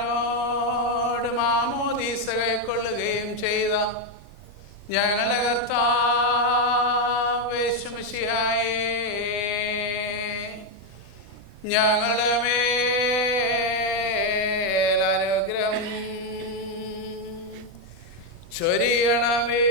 യോഹന്നാനോട് മാമോദീസ കൈക്കൊള്ളുകയും ചെയ്ത ഞങ്ങളുടെ കർത്താവ് യേശു മിശിഹായേ, ഞങ്ങളുടെ മേൽ അനുഗ്രഹം ചൊരിയണമേ.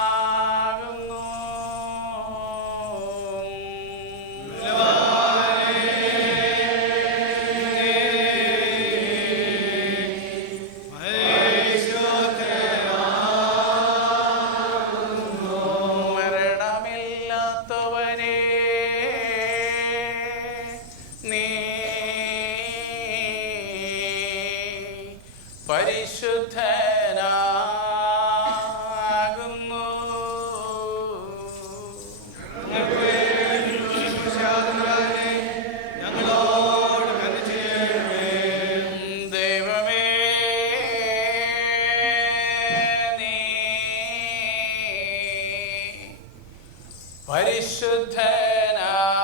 പരിശുദ്ധനാകുന്നു. മരണമില്ലാത്തവനേ, നീ പരിശുദ്ധനാകുന്നു. പരിശുദ്ധനാകുന്നു.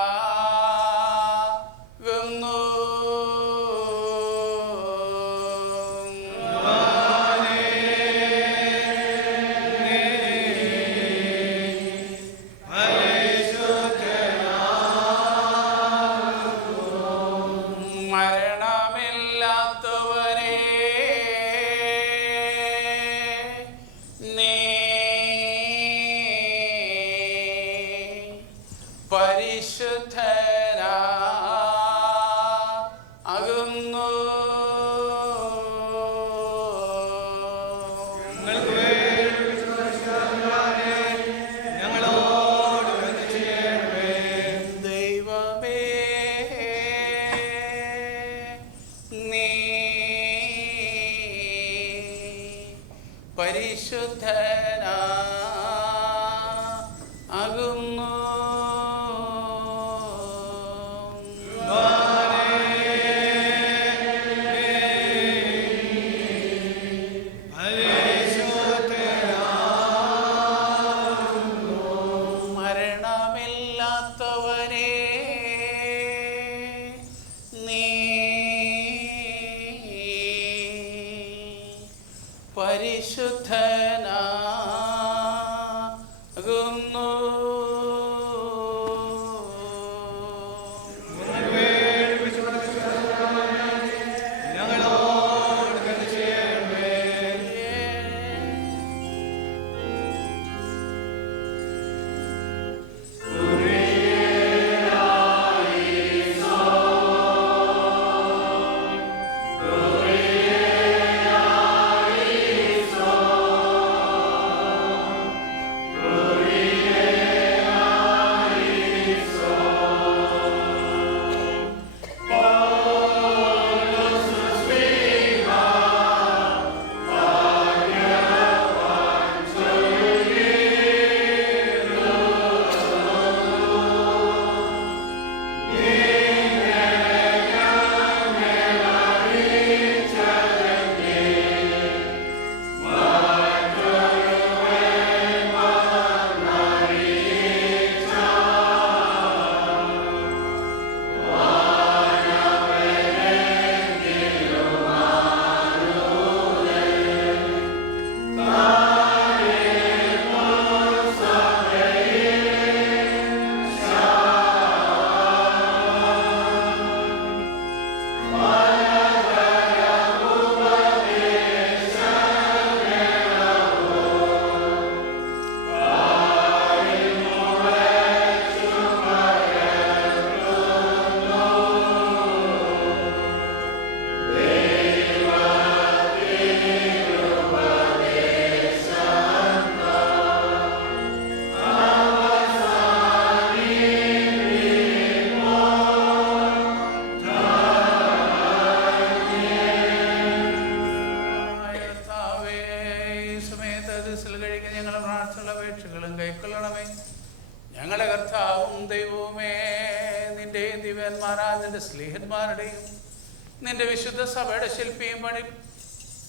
നിന്റെ വിശുദ്ധ സഭയുടെ ശില്പിയും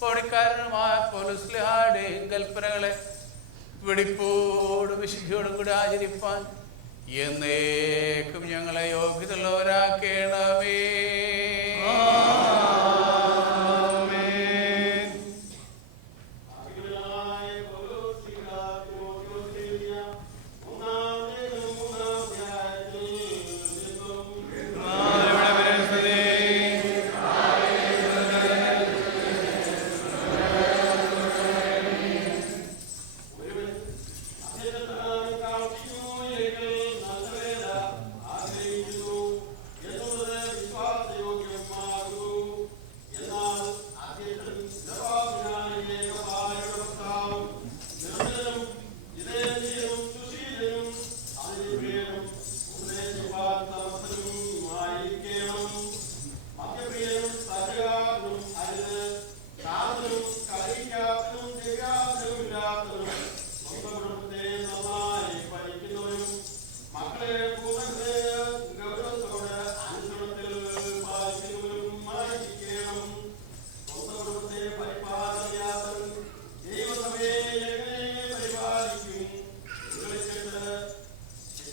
പണിക്കാരനുമായ പൗലോസ്ലീഹായുടെയും കൽപ്പനകളെ വെടിപ്പോടും വിശുദ്ധിയോടും കൂടി ആചരിപ്പാൻ എന്നേക്കും ഞങ്ങളെ യോഗ്യതയുള്ളവരാക്കേണമേ.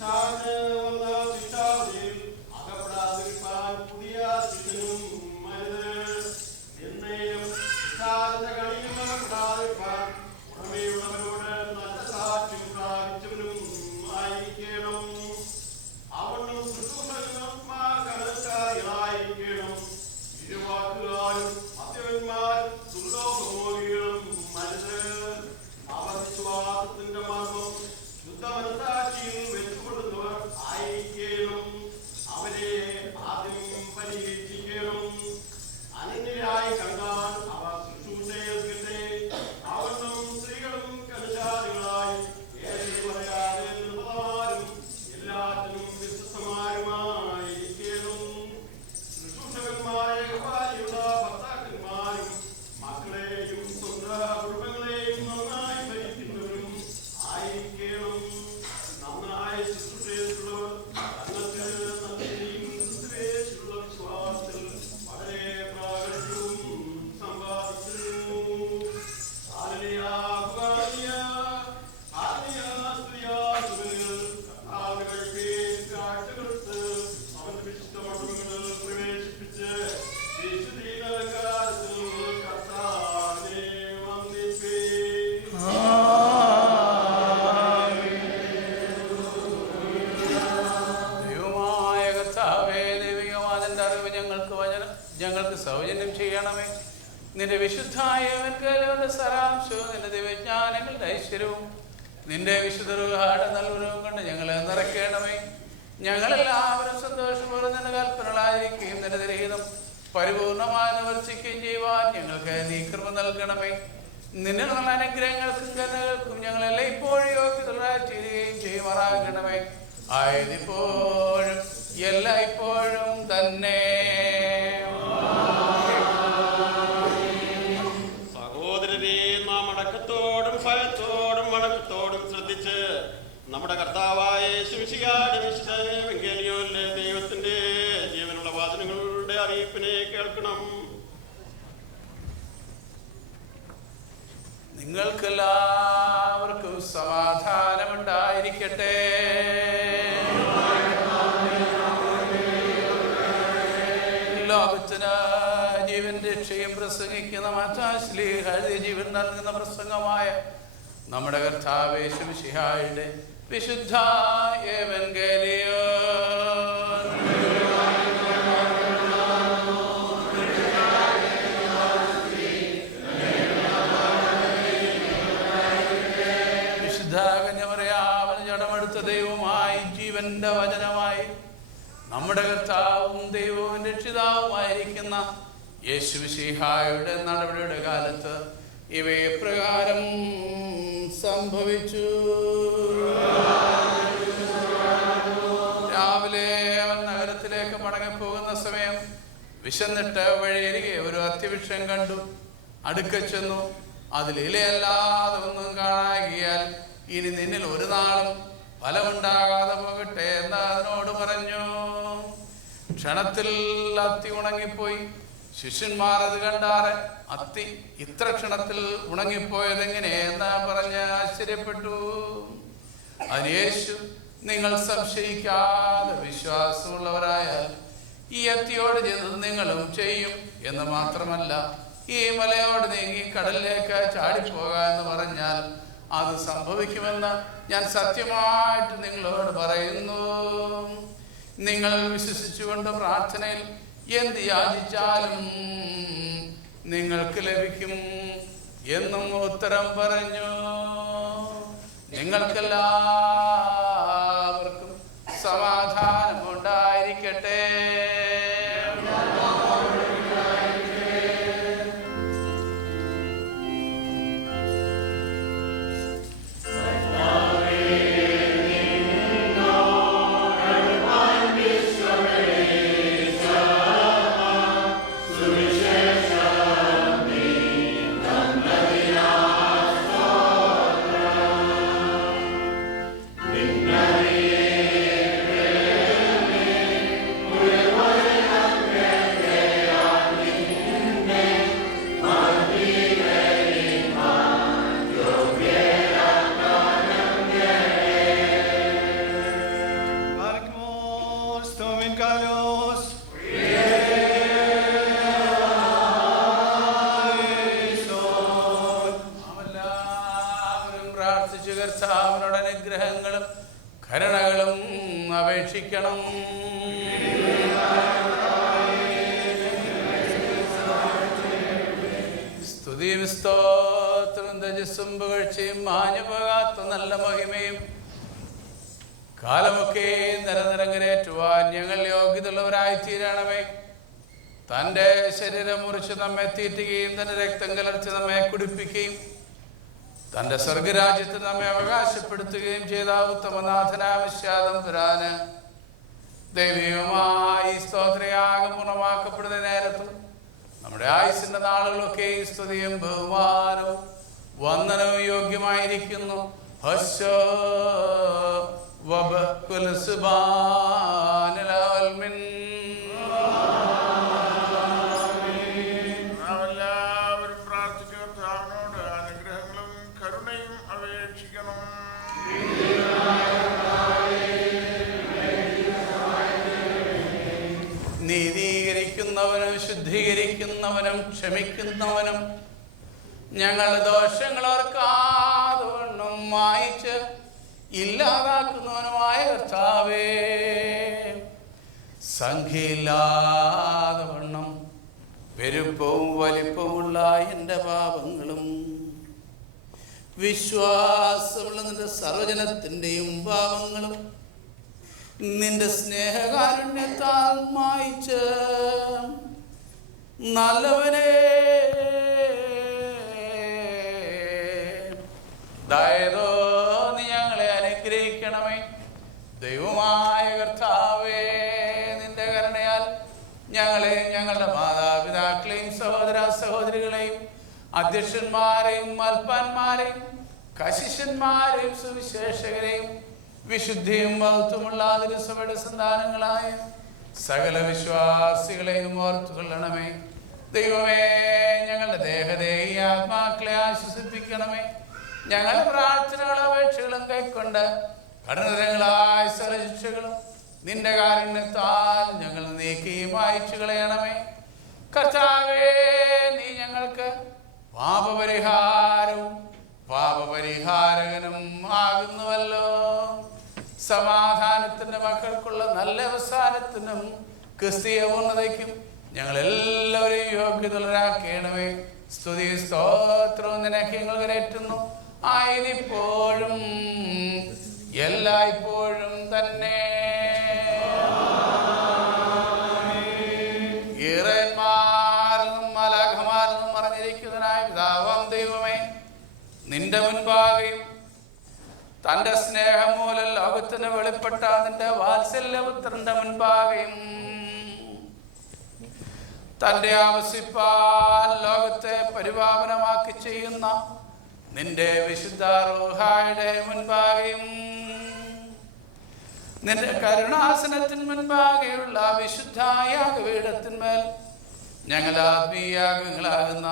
Father സൗജന്യം ചെയ്യണമേ. നിന്റെ വിശുദ്ധായ സരാംശവും നിന്റെ ദിവ്യജ്ഞാനങ്ങളുടെ ഐശ്വര്യവും നിന്റെ വിശുദ്ധരുടെ നൽവരവും കൊണ്ട് ഞങ്ങളെ നിറയ്ക്കണമേ. ഞങ്ങളെല്ലാവരും സന്തോഷപൂർവ്വം നിന്റെ കൽപ്പനകളായിരിക്കുകയും നിന്റെ ദരഹിതം പരിപൂർണമായി നിവർത്തിക്കുകയും ചെയ്യുവാൻ ഞങ്ങൾക്ക് നീ കൃപ നൽകണമേ. നിന്റെ നല്ല അനുഗ്രഹങ്ങൾക്കും കരുണകൾക്കും ഞങ്ങളെല്ലാം ഇപ്പോഴും യോഗ്യതകളായി തീരുകയും ചെയ്യുമാറാകണമേ. ആയതിപ്പോഴും എല്ലായ്പ്പോഴും തന്നെ. സഹോദരരെ, നാം അടക്കത്തോടും ഭയത്തോടും വണക്കത്തോടും ശ്രദ്ധിച്ച് നമ്മുടെ കർത്താവായ യേശുമിശിഹായുടെ വിശുദ്ധ ദൈവത്തിന്റെ ജീവനുള്ള വാചനങ്ങളുടെ അറിയിപ്പിനെ കേൾക്കണം. നിങ്ങൾക്കെല്ലാവർക്കും സമാധാനമുണ്ടായിരിക്കട്ടെ. ലോകത്തിന് ജീവൻ രക്ഷയും പ്രസംഗിക്കുന്ന മത്താശ്ലീഹരുടെ ജീവൻ നൽകുന്ന പ്രസംഗമായ നമ്മുടെ കർത്താവ് യേശുമിശിഹായുടെ വിശുദ്ധ എവൻഗേലിയോൻ. ജഡമെടുത്ത ദൈവമായി ജീവന്റെ വചനമായി നമ്മുടെ കർത്താവും ദൈവവും രക്ഷിതാവുമായിരിക്കുന്ന യേശുമിശിഹായുടെ നടപടിയുടെ കാലത്ത് ഇവയെ പ്രകാരം സംഭവിച്ചു. രാവിലെ അവൻ നഗരത്തിലേക്ക് മടങ്ങിപ്പോകുന്ന സമയം വിശന്നിട്ട് വഴിയരികെ ഒരു അത്തിവൃക്ഷം കണ്ടു. അടുക്ക ചെന്നു അതിൽ ഇലയല്ലാതെ ഒന്നും കാണാകിയാൽ ഇനി നിന്നിൽ ഒരു നാളും ഫലമുണ്ടാകാതെ പോകട്ടെ എന്ന് അതിനോട് പറഞ്ഞു. ക്ഷണത്തിൽ അത്തി ഉണങ്ങിപ്പോയി. ശിഷ്യന്മാർ അത് കണ്ടാറ് അത്തി ഇത്ര ക്ഷണത്തിൽ ഉണങ്ങിപ്പോയതെങ്ങനെ എന്ന് പറഞ്ഞ് ആശ്ചര്യപ്പെട്ടു. അതിന് യേശു, നിങ്ങൾ സംശയിക്കാതെ വിശ്വാസമുള്ളവരായാൽ ഈ അത്തിയോട് ചെയ്തത് നിങ്ങളും ചെയ്യും എന്ന് മാത്രമല്ല, ഈ മലയോട് നീങ്ങി കടലിലേക്ക് ചാടിപ്പോക എന്ന് പറഞ്ഞാൽ അത് സംഭവിക്കുമെന്ന് ഞാൻ സത്യമായിട്ട് നിങ്ങളോട് പറയുന്നു. നിങ്ങൾ വിശ്വസിച്ചുകൊണ്ട് പ്രാർത്ഥനയിൽ എന്ത് യാചിച്ചാലും നിങ്ങൾക്ക് ലഭിക്കും എന്നും ഉത്തരം പറഞ്ഞു. നിങ്ങൾക്കെല്ലാവർക്കും സമാധാനമുണ്ടായിരിക്കട്ടെ. കർത്താവിനോട് അനുഗ്രഹങ്ങളും കരുണകളും അപേക്ഷിക്കണം. സ്തുതിയും സ്തോത്രവും തേജസ്സും പുകഴ്ചയും മാഞ്ഞുപോകാത്ത നല്ല മഹിമയും കാലമൊക്കെ നിരനിരങ്ങരേറ്റുവാൻ ഞങ്ങൾ യോഗ്യതയുള്ളവരായി തീരണമേ. തൻ്റെ ശരീരം മുറിച്ച് നമ്മെ തീറ്റുകയും തൻ്റെ രക്തം കലർത്തി നമ്മെ കുടിപ്പിക്കുകയും തൻ്റെ സ്വർഗരാജ്യത്ത് നമ്മെ അവകാശപ്പെടുത്തുകയും ചെയ്ത ഉത്തമനാഥനാവശ്യാദം പുരാന് ദൈവികമായി സ്തോത്രയാഗം പൂർണ്ണമാക്കപ്പെടുന്ന നേരത്തും നമ്മുടെ ആയുസിന്റെ നാളുകളൊക്കെ സ്തുതിയും ബഹുമാനവും വന്ദനവും യോഗ്യമായിരിക്കുന്നു. എല്ലാവരും പ്രാർത്ഥിച്ചു കർത്താവിനോട് അനുഗ്രഹങ്ങളും കരുണയും അപേക്ഷിക്കണം. നീതീകരിക്കുന്നവനും ശുദ്ധീകരിക്കുന്നവനും ക്ഷമിക്കുന്നവനും ഞങ്ങളുടെ ദോഷങ്ങൾ ഓർക്കാതെ വണ്ണം മായിച്ച് ഇല്ലാതാക്കുന്നവനുമായ കർത്താവേ, സംഖ്യയില്ലാതെ വണ്ണം പെരുപ്പവും വലിപ്പമുള്ള എൻ്റെ പാപങ്ങളും വിശ്വാസമുള്ള നിന്റെ സർവജനത്തിൻ്റെയും പാപങ്ങളും നിന്റെ സ്നേഹകാരുണ്യത്താൽ മായിച്ച് നല്ലവനെ ദയതോ നീ ഞങ്ങളെ അനുഗ്രഹിക്കണമേ. ദൈവമായ കർത്താവേ, നിന്റെ കരുണയാൽ ഞങ്ങളെയും ഞങ്ങളുടെ മാതാപിതാക്കളെയും സഹോദര സഹോദരികളെയും അധ്യക്ഷന്മാരെയും മൽപ്പാന്മാരെയും കശിഷ്യന്മാരെയും സുവിശേഷകരെയും വിശുദ്ധിയും മഹത്വമുള്ള തിരുസഭയുടെ സന്താനങ്ങളായ സകല വിശ്വാസികളെയും ഓർത്തുകൊള്ളണമേ. ദൈവമേ, ഞങ്ങളുടെ ദേഹദേഹി ആത്മാക്കളെ ആശ്വസിപ്പിക്കണമേ. ഞങ്ങളുടെ പ്രാർത്ഥനകളും അപേക്ഷകളും കൈക്കൊണ്ട് കഠിനങ്ങളായ സകലശിക്ഷകളും നിന്റെ കാരുണ്യത്താൽ ഞങ്ങൾ നീക്കിയും അയച്ചു കളയണമേ. കർത്താവേ, നീ ഞങ്ങൾക്ക് പാപപരിഹാരവും പാപപരിഹാരകനും ആകുന്നുവല്ലോ. സമാധാനത്തിന്റെ മക്കൾക്കുള്ള നല്ല അവസാനത്തിനും ക്രിസ്തീയ പൂർണ്ണതയ്ക്കും ഞങ്ങളെല്ലാവരെയും യോഗ്യതരാക്കണമേ. സ്തുതി സ്തോത്രവും നിനക്ക് ഞങ്ങൾ കരയറ്റുന്നു, ആയതിപ്പോഴും എല്ലായ്പ്പോഴും തന്നെ. ഈറന്മാരെന്നും മലാഖമാരെന്നും പറഞ്ഞിരിക്കുന്നതിനായ പിതാവാം ദൈവമേ, നിന്റെ മുൻപാകെയും തന്റെ സ്നേഹം മൂലം ലോകത്തിന് വെളിപ്പെട്ട നിന്റെ വാത്സല്യപുത്രന്റെ മുൻപാകെയും തന്റെ ആവശ്യപ്പാൽ ലോകത്തെ പരിപാവനമാക്കി ചെയ്യുന്ന നിന്റെ വിശുദ്ധ റൂഹായുടെ മുൻപാകെയും നിന്റെ കരുണാസനത്തിന് മുൻപാകെയുള്ള വിശുദ്ധ യാഗപീഠത്തിന്മേൽ ഞങ്ങൾ ആത്മീയാഗങ്ങളാകുന്ന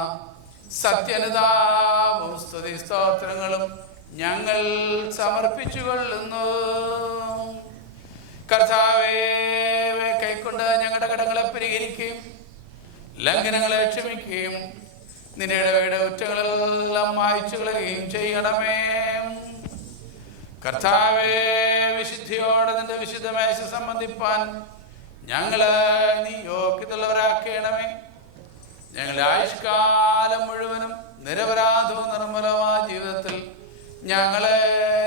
സത്യനുതാപവും സ്തുതി സ്തോത്രങ്ങളും ഞങ്ങൾ സമർപ്പിച്ചുകൊള്ളുന്നു. കർത്താവേ, കൈക്കൊണ്ട് ഞങ്ങളുടെ കടങ്ങളെ പരിഹരിക്കുകയും ലംഘനങ്ങളെ ക്ഷമിക്കുകയും നിന്റെ ഇടവേടെ കുറ്റങ്ങളെല്ലാം മായ്ച്ചു കളയുകയും ചെയ്യണമേ. കർത്താവേ, വിശുദ്ധിയോടെ നിന്റെ വിശുദ്ധ മേശ സംബന്ധിപ്പാൻ ഞങ്ങളെ നീ യോഗ്യതയുള്ളവരാക്കണമേ. ഞങ്ങളുടെ ആയുഷ്കാലം മുഴുവനും നിരപരാധവും നിർമ്മലമായ ജീവിതത്തിൽ ഞങ്ങളെ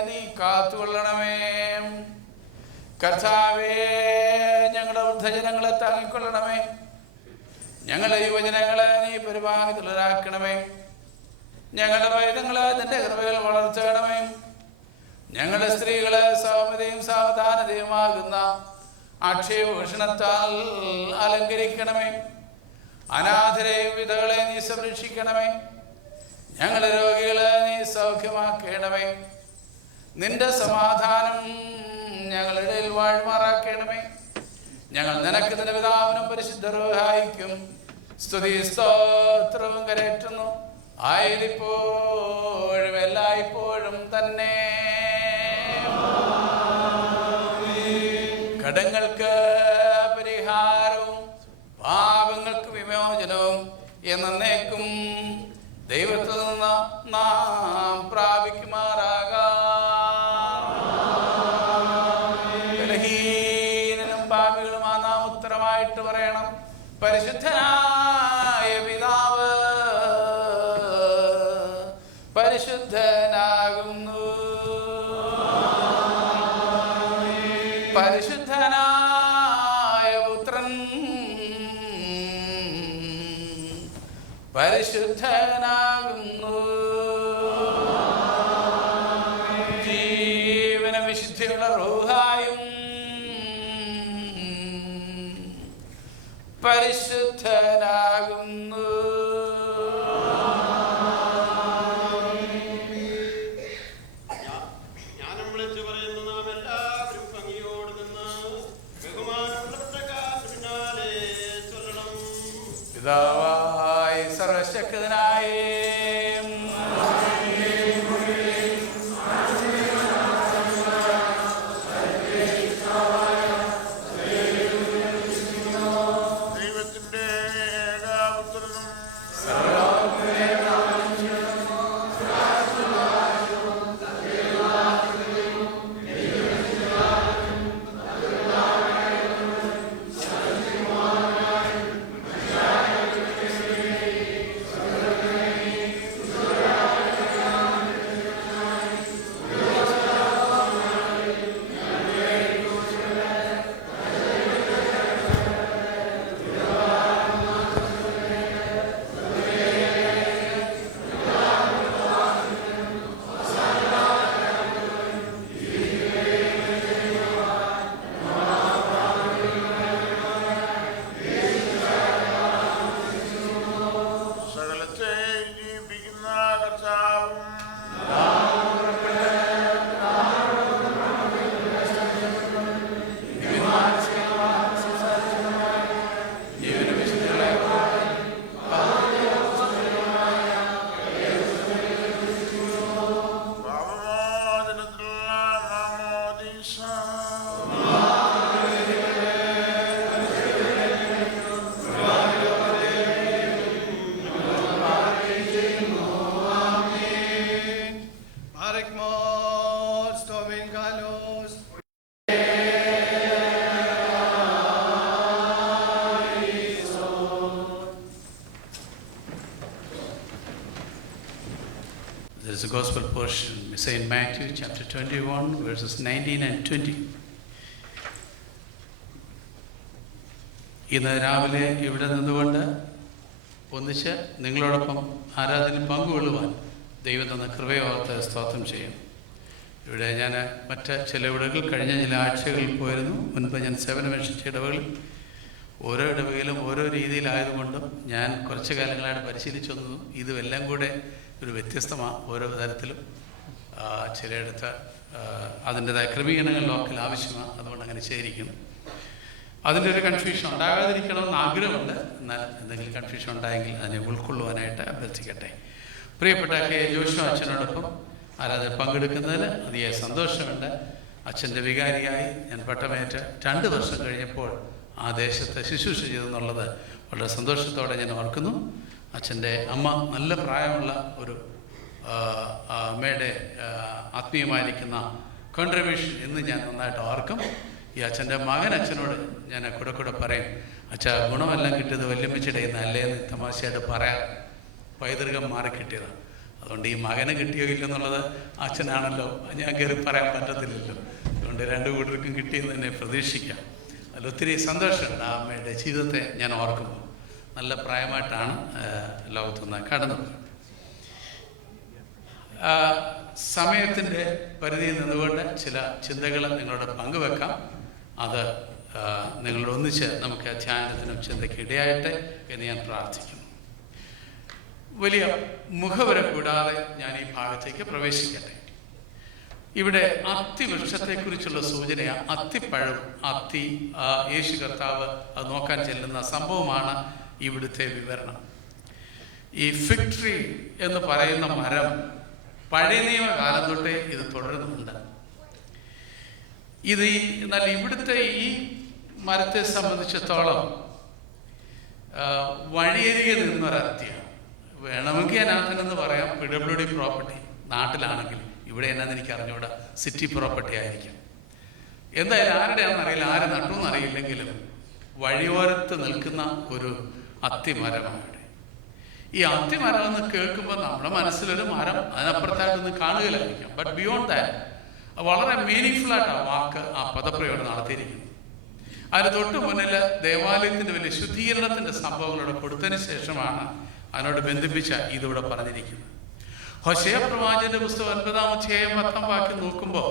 നീ കാത്തുകൊള്ളണമേ. കർത്താവേ, ഞങ്ങളുടെ വൃദ്ധജനങ്ങളെ താങ്ങിക്കൊള്ളണമേ. ഞങ്ങളുടെ യുവജനങ്ങളെ നീ പരിപാലിതരാക്കണമേ. ഞങ്ങളുടെ പൈതങ്ങളെ നിന്റെ കൃപയിൽ വളർത്തണമേ. ഞങ്ങളുടെ സ്ത്രീകളെ സൗമ്യതയും സാവധാനതയുമാകുന്ന അക്ഷയഭൂഷണത്താൽ അലങ്കരിക്കണമേ. അനാഥരെയും വിധവകളെ നീ സംരക്ഷിക്കണമേ. ഞങ്ങളുടെ രോഗികളെ നീ സൗഖ്യമാക്കണമേ. നിന്റെ സമാധാനം ഞങ്ങളുടെ ഇടയിൽ വാഴ്മാറാക്കണമേ. ഞങ്ങൾ നിനക്ക് നിന്റെ പിതാവിനും പരിശുദ്ധ റൂഹായിക്കും സ്തുതി സ്തോത്രവും കരയറ്റുന്നു, ആയതിപ്പോഴും എല്ലായ്പ്പോഴും തന്നെ. കടങ്ങൾക്ക് പരിഹാരവും പാപങ്ങൾക്ക് വിമോചനവും എന്നേക്കും ദൈവത്തിൽ നിന്ന് നാം പ്രാപിക്കുമാറാകാം. ബലഹീനനും പാപികളുമാ നാം ഉത്തരമായിട്ട് പറയണം, പരിശുദ്ധനായ പിതാവ് പരിശുദ്ധനാകുന്നു, പരിശുദ്ധനായ പുത്രൻ പരിശുദ്ധനാകുന്നു. ജീവന വിശുദ്ധിയുള്ള റൂഹായും പരിശുദ്ധനാകുന്നു. ജ്ഞാനം വിളിച്ചു പറയുന്നു, നാം എല്ലാവരും ഭംഗിയോട് നിന്ന് ബഹുമാനമുള്ള പിന്നാലെ ചൊല്ലണം. പിതാവായ സർവശക്തനായ ദൈവത്തിന്റെ ഏകാപുത്രനും Barikmos, Domingalos. There is a gospel portion, St. Matthew chapter 21, verses 19 and 20. ഇന്ന് രാവിലെ ഇവിടെ നിന്നുകൊണ്ട് ഒന്നിച്ച് നിങ്ങളോടൊപ്പം ആരാധനയിൽ പങ്കുകൊള്ളുവാൻ ദൈവം തന്ന കൃപയോർത്ത് സ്തോത്രം ചെയ്യും. ഇവിടെ ഞാൻ മറ്റ് ചില ഇടവകൾ കഴിഞ്ഞ ചില ആഴ്ചകളിൽ പോയിരുന്നു. മുൻപ് ഞാൻ സേവനമനുഷ്ഠിച്ച ഇടവകളിൽ ഓരോ ഇടവകയിലും ഓരോ രീതിയിലായതുകൊണ്ടും ഞാൻ കുറച്ച് കാലങ്ങളായിട്ട് പരിശീലിച്ചു വന്നതും ഇതും എല്ലാം കൂടെ ഒരു വ്യത്യസ്തമാണ്. ഓരോ തരത്തിലും ചിലയിടത്ത് അതിൻ്റെതായ ക്രമീകരണങ്ങൾ ലോക്കൽ ആവശ്യമാണ്. അതുകൊണ്ട് അങ്ങനെ ചെയ്തിരിക്കുന്നു. അതിൻ്റെ ഒരു കൺഫ്യൂഷൻ ഉണ്ടാകാതിരിക്കണമെന്ന് ആഗ്രഹമുണ്ട്. എന്നാൽ എന്തെങ്കിലും കൺഫ്യൂഷൻ ഉണ്ടായെങ്കിൽ അതിനെ ഉൾക്കൊള്ളുവാനായിട്ട് അഭ്യർത്ഥിക്കട്ടെ. പ്രിയപ്പെട്ട കെ ജോഷു അച്ഛനോടൊപ്പം ആരാധന പങ്കെടുക്കുന്നതിൽ അതിയായ സന്തോഷമുണ്ട്. അച്ഛൻ്റെ വികാരിയായി ഞാൻ പട്ടമേറ്റ് 2 വർഷം കഴിഞ്ഞപ്പോൾ ആ ദേശത്ത് ശുശ്രൂഷ ചെയ്തെന്നുള്ളത് വളരെ സന്തോഷത്തോടെ ഞാൻ ഓർക്കുന്നു. അച്ഛൻ്റെ അമ്മ നല്ല പ്രായമുള്ള ഒരു അമ്മയുടെ ആത്മീയമായിരിക്കുന്ന കോൺട്രിബ്യൂഷൻ എന്ന് ഞാൻ നന്നായിട്ട് ഓർക്കും. ഈ അച്ഛൻ്റെ മകൻ അച്ഛനോട് ഞാൻ കൂടെ പറയും, അച്ഛാ ഗുണമെല്ലാം കിട്ടിയത് വല്യമ്മച്ചിയുടെ അല്ലേന്ന് തമാശയായിട്ട് പറയാം. പൈതൃകം മാറി കിട്ടിയതാണ്. അതുകൊണ്ട് ഈ മകനെ കിട്ടിയോ ഇല്ലെന്നുള്ളത് അച്ഛനാണല്ലോ, ഞാൻ കയറി പറയാൻ പറ്റത്തില്ലല്ലോ. അതുകൊണ്ട് 2 കൂട്ടർക്കും കിട്ടിയെന്ന് തന്നെ പ്രതീക്ഷിക്കാം. അതിലൊത്തിരി സന്തോഷമുണ്ട്. ആ അമ്മയുടെ ജീവിതത്തെ ഞാൻ ഓർക്കുമ്പോൾ നല്ല പ്രായമായിട്ടാണ് ലോകത്തുനിന്ന് കടന്നത്. സമയത്തിൻ്റെ പരിധിയിൽ നിന്നുകൊണ്ട് ചില ചിന്തകൾ നിങ്ങളോട് പങ്കുവെക്കാം. അത് നിങ്ങളോട് ഒന്നിച്ച് നമുക്ക് ധ്യാനത്തിനും ചിന്തയ്ക്ക് ഇടയായിട്ട് എന്ന് ഞാൻ പ്രാർത്ഥിക്കുന്നു. വലിയ മുഖവര കൂടാതെ ഞാൻ ഈ ഭാഗത്തേക്ക് പ്രവേശിക്കട്ടെ. ഇവിടെ അത്തിവൃക്ഷത്തെക്കുറിച്ചുള്ള സൂചനയാണ്. അത്തിപ്പഴം, യേശു കർത്താവ് അത് നോക്കാൻ ചെല്ലുന്ന സംഭവമാണ് ഇവിടുത്തെ വിവരണം. ഈ ഫിഗ് ട്രീ എന്ന് പറയുന്ന മരം പഴയ നിയമകാലം തൊട്ടേ ഇത് തുടരുന്നുണ്ട്. എന്നാൽ ഇവിടുത്തെ ഈ മരത്തെ സംബന്ധിച്ചിടത്തോളം വഴിയരികെ നിന്നൊരത്തിയാണ്. വേണമെങ്കിൽ അനാഥനെന്ന് പറയാം. PWD പ്രോപ്പർട്ടി നാട്ടിലാണെങ്കിൽ, ഇവിടെ എന്നാന്ന് എനിക്ക് അറിഞ്ഞൂടാ, സിറ്റി പ്രോപ്പർട്ടി ആയിരിക്കും. എന്തായാലും ആരുടെയാണെന്നറിയില്ല, ആര് നട്ടുമെന്നറിയില്ലെങ്കിലും വഴിയോരത്ത് നിൽക്കുന്ന ഒരു അത്തിമരമാണ്. ഈ അത്തിമരം എന്ന് കേൾക്കുമ്പോൾ നമ്മുടെ മനസ്സിലൊരു മരം, അതിനപ്പുറത്തായിട്ടൊന്ന് കാണുകയില്ലായിരിക്കും. ബട്ട് ബിയോണ്ട് ദാറ്റ് വളരെ മീനിങ്ഫുൾ ആയിട്ട് ആ വാക്ക്, ആ പദപ്രയോഗം നടത്തിയിരിക്കുന്നു. അതിന് തൊട്ട് മുന്നിൽ ദേവാലയത്തിൻ്റെ വലിയ ശുദ്ധീകരണത്തിൻ്റെ സംഭവങ്ങളോട് കൊടുത്തതിന് ശേഷമാണ് അതിനോട് ബന്ധിപ്പിച്ച ഇതിവിടെ പറഞ്ഞിരിക്കുന്നത്. ഹോശേയ പ്രവാചകന്റെ പുസ്തകം 9-ാം അധ്യായം 10-ാം വാക്യം നോക്കുമ്പോൾ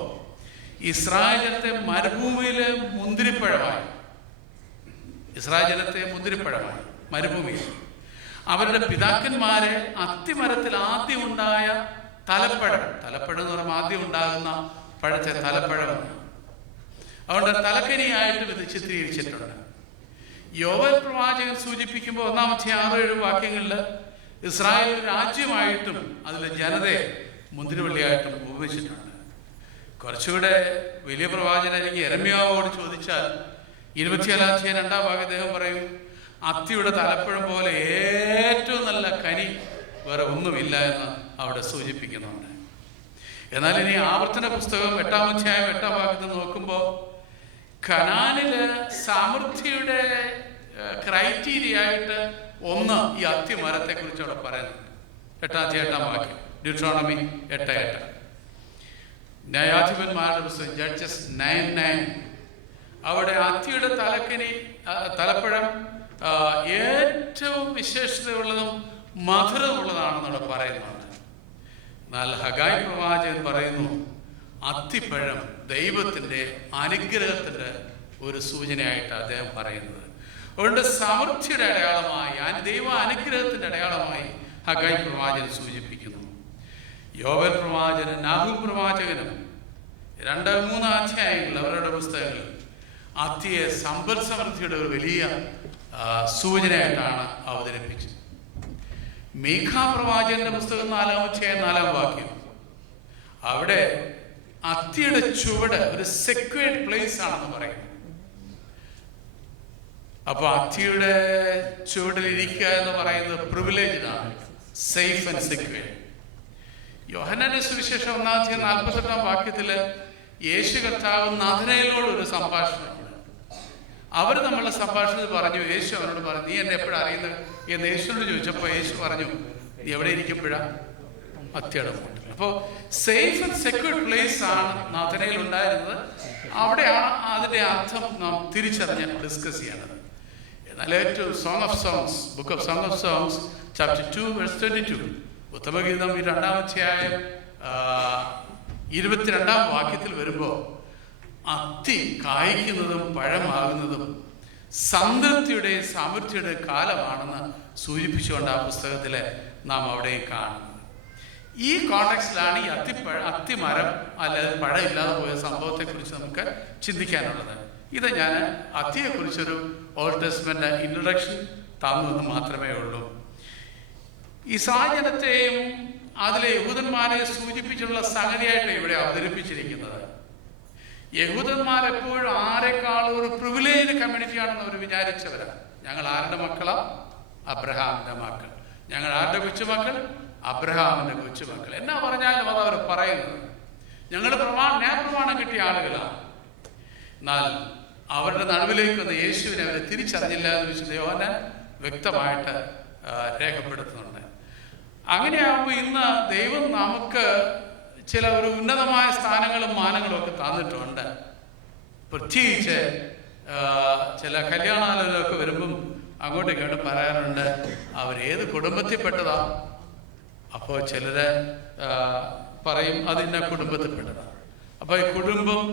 ഇസ്രായേൽ ജനത്തെ മരുഭൂമിയിലെ മുന്തിരിപ്പഴമായി, ഇസ്രായേൽ ജനത്തെ മുന്തിരിപ്പഴമായി മരുഭൂമിയിൽ അവരുടെ പിതാക്കന്മാരെ അത്തിമരത്തിൽ ആദ്യം ഉണ്ടായ തലപ്പഴം എന്ന് പറയുമ്പോൾ ആദ്യം ഉണ്ടാകുന്ന പഴത്തെ തലപ്പഴമെന്ന്, അതുകൊണ്ട് തലക്കനിയായിട്ട് ഇത് ചിത്രീകരിച്ചിട്ടുണ്ട്. യോവേൽ പ്രവാചകൻ സൂചിപ്പിക്കുമ്പോൾ 1-ാം അധ്യായം 6-7 വാക്യങ്ങളിൽ ഇസ്രായേൽ രാജ്യമായിട്ടും അതിലെ ജനതയെ മുന്തിരിവള്ളിയായിട്ടും ഉപയോഗിച്ചിട്ടുണ്ട്. കുറച്ചുകൂടെ വലിയ പ്രവാചകനായിരിക്കും യെരമ്യാവോട് ചോദിച്ചാൽ 24-ാം അധ്യായം 2-ാം ഭാഗം അദ്ദേഹം പറയും, അത്തിയുടെ തലപ്പഴം പോലെ ഏറ്റവും നല്ല കനി വേറെ ഒന്നുമില്ല എന്ന് അവിടെ സൂചിപ്പിക്കുന്നുണ്ട്. എന്നാൽ ഇനി ആവർത്തന പുസ്തകം 8-ാം അധ്യായം 8-ാം ഭാഗത്ത് നോക്കുമ്പോൾ കനാനില് സമൃദ്ധിയുടെ ക്രൈറ്റീരിയ ആയിട്ട് ഒന്ന് ഈ അത്തിമരത്തെ കുറിച്ച് അവിടെ പറയുന്നുണ്ട്. 8-ാം അധ്യായം 8-ാം വാക്യം, ഡ്യൂട്രോണമി 8:8. ന്യായാധിപന്മാരുടെ പുസ്തകം ജഡ്ജസ് 9:9. അവിടെ അത്തിയുടെ തലപ്പഴം ഏറ്റവും വിശേഷതയുള്ളതും മധുരമുള്ളതാണെന്നവിടെ പറയുന്നുണ്ട്. എന്നാൽ ഹഗായി പ്രവാചകൻ പറയുന്നു, അത്തിപ്പഴം ദൈവത്തിൻ്റെ അനുഗ്രഹത്തിൻ്റെ ഒരു സൂചനയായിട്ട് അദ്ദേഹം പറയുന്നത്. അതുകൊണ്ട് സമൃദ്ധിയുടെ അടയാളമായി, ദൈവ അനുഗ്രഹത്തിൻ്റെ അടയാളമായി ഹഗായി പ്രവാചകൻ സൂചിപ്പിക്കുന്നു. യോവേൽ പ്രവാചകനും നാഹൂം പ്രവാചകനും 2-3 അധ്യായങ്ങളിൽ അവരുടെ പുസ്തകങ്ങളിൽ അത്തിയെ സമ്പൽ സമൃദ്ധിയുടെ ഒരു വലിയ സൂചനയായിട്ടാണ് അവതരിപ്പിച്ചത്. മീഖാ പ്രവാചകന്റെ പുസ്തകം 4-ാം അധ്യായം 4-ാം വാക്യം, അവിടെ അത്തിയുടെ ചുവട് ഒരു സെക്വേർഡ് പ്ലേസ് ആണെന്ന് പറയുന്നു. അപ്പൊ അത്തിയുടെ ചുവടിൽ ഇരിക്കുക എന്ന് പറയുന്നത് പ്രിവിലേജ്ഡ് ആണ്, സേഫ് ആൻഡ് സെക്വേർഡ്. യോഹന്നാന്റെ സുവിശേഷം 1:48 യേശു കർത്താവ് നാഥനയേലോട് ഒരു സംഭാഷണമുണ്ട്. അവർ നമ്മളുടെ സംഭാഷണത്തിൽ പറഞ്ഞു, യേശു അവനോട് പറഞ്ഞു, നീ എന്നെ എപ്പോഴാണ് അറിയുന്നത് എന്ന് യേശുവിനോട് ചോദിച്ചപ്പോൾ യേശു പറഞ്ഞു, നീ എവിടെ ഇരിക്കുമ്പോഴാ? അത്തിയുടെ മൂട്ടിൽ. അപ്പോൾ സേഫ് ആൻഡ് സെക്യൂർഡ് പ്ലേസ് ആണ് നാഥനയിൽ ഉണ്ടായിരുന്നത്. അവിടെയാണ് അതിൻ്റെ അർത്ഥം നാം തിരിച്ചറിഞ്ഞ് ഡിസ്കസ് ചെയ്യേണ്ടത്. എന്നാൽ ഏറ്റവും book of song of songs chapter 2:22 ഉത്തമഗീതം 2-ാം അധ്യായം 22-ാം വാക്യത്തിൽ വരുമ്പോൾ അത്തി കായ്ക്കുന്നതും പഴമാകുന്നതും സംതൃപ്തിയുടെയും സമൃദ്ധിയുടെയും കാലമാണെന്ന് സൂചിപ്പിച്ചുകൊണ്ട് ആ പുസ്തകത്തിൽ നാം അവിടെ കാണുന്നത്. ഈ കോണ്ടെക്സ്റ്റിലാണ് ഈ അത്തിമരം അല്ലാതെ പഴമില്ലാതെ പോയ സംഭവത്തെക്കുറിച്ച് നമുക്ക് ചിന്തിക്കാനുള്ളത്. ഇത് ഞാൻ അത്തിയെക്കുറിച്ചൊരു ഓൾഡ് ടെസ്റ്റ്മെന്റ് ഇൻട്രൊഡക്ഷൻ തന്നുവെന്ന് മാത്രമേ ഉള്ളൂ. ഇസ്രായേൽ അതിലെ യഹൂദന്മാരെ സൂചിപ്പിച്ചുള്ള സംഗതിയായിട്ട് ഇവിടെ അവതരിപ്പിച്ചിരിക്കുന്നത്. യഹൂദന്മാരെപ്പോഴും ആരെക്കാളും ഒരു പ്രിവിലേജ് കമ്മ്യൂണിറ്റിയാണെന്ന് അവർ വിചാരിച്ചവരാണ്. ഞങ്ങൾ ആരുടെ മക്കളാ? അബ്രഹാമിന്റെ മക്കൾ. ഞങ്ങൾ ആരുടെ കൊച്ചുമക്കൾ? അബ്രഹാമിന്റെ കൊച്ചുമക്കൾ. എന്നാ പറഞ്ഞാലും അത് അവർ പറയുന്നത്. ഞങ്ങൾ ന്യായപ്രമാണം കിട്ടിയ ആളുകളാണ്. എന്നാൽ അവരുടെ നടുവിലേക്ക് വന്ന യേശുവിനെ അവരെ തിരിച്ചറിഞ്ഞില്ല എന്ന് വിശുദ്ധ യോഹന്നാൻ വ്യക്തമായിട്ട് രേഖപ്പെടുത്തുന്നുണ്ട്. അങ്ങനെയാകുമ്പോൾ ഇന്ന് ദൈവം നമുക്ക് ചില ഒരു ഉന്നതമായ സ്ഥാനങ്ങളും മാനങ്ങളും ഒക്കെ തന്നിട്ടുണ്ട്. പ്രത്യേകിച്ച് ചില കല്യാണാലോചനകളൊക്കെ വരുമ്പം അങ്ങോട്ടും ഇങ്ങോട്ടും പറയാറുണ്ട്, അവരേത് കുടുംബത്തിൽപ്പെട്ടതാ. അപ്പോൾ ചിലര് പറയും അതിൻ്റെ കുടുംബത്തിൽപ്പെട്ടതാ. അപ്പോൾ ഈ കുടുംബം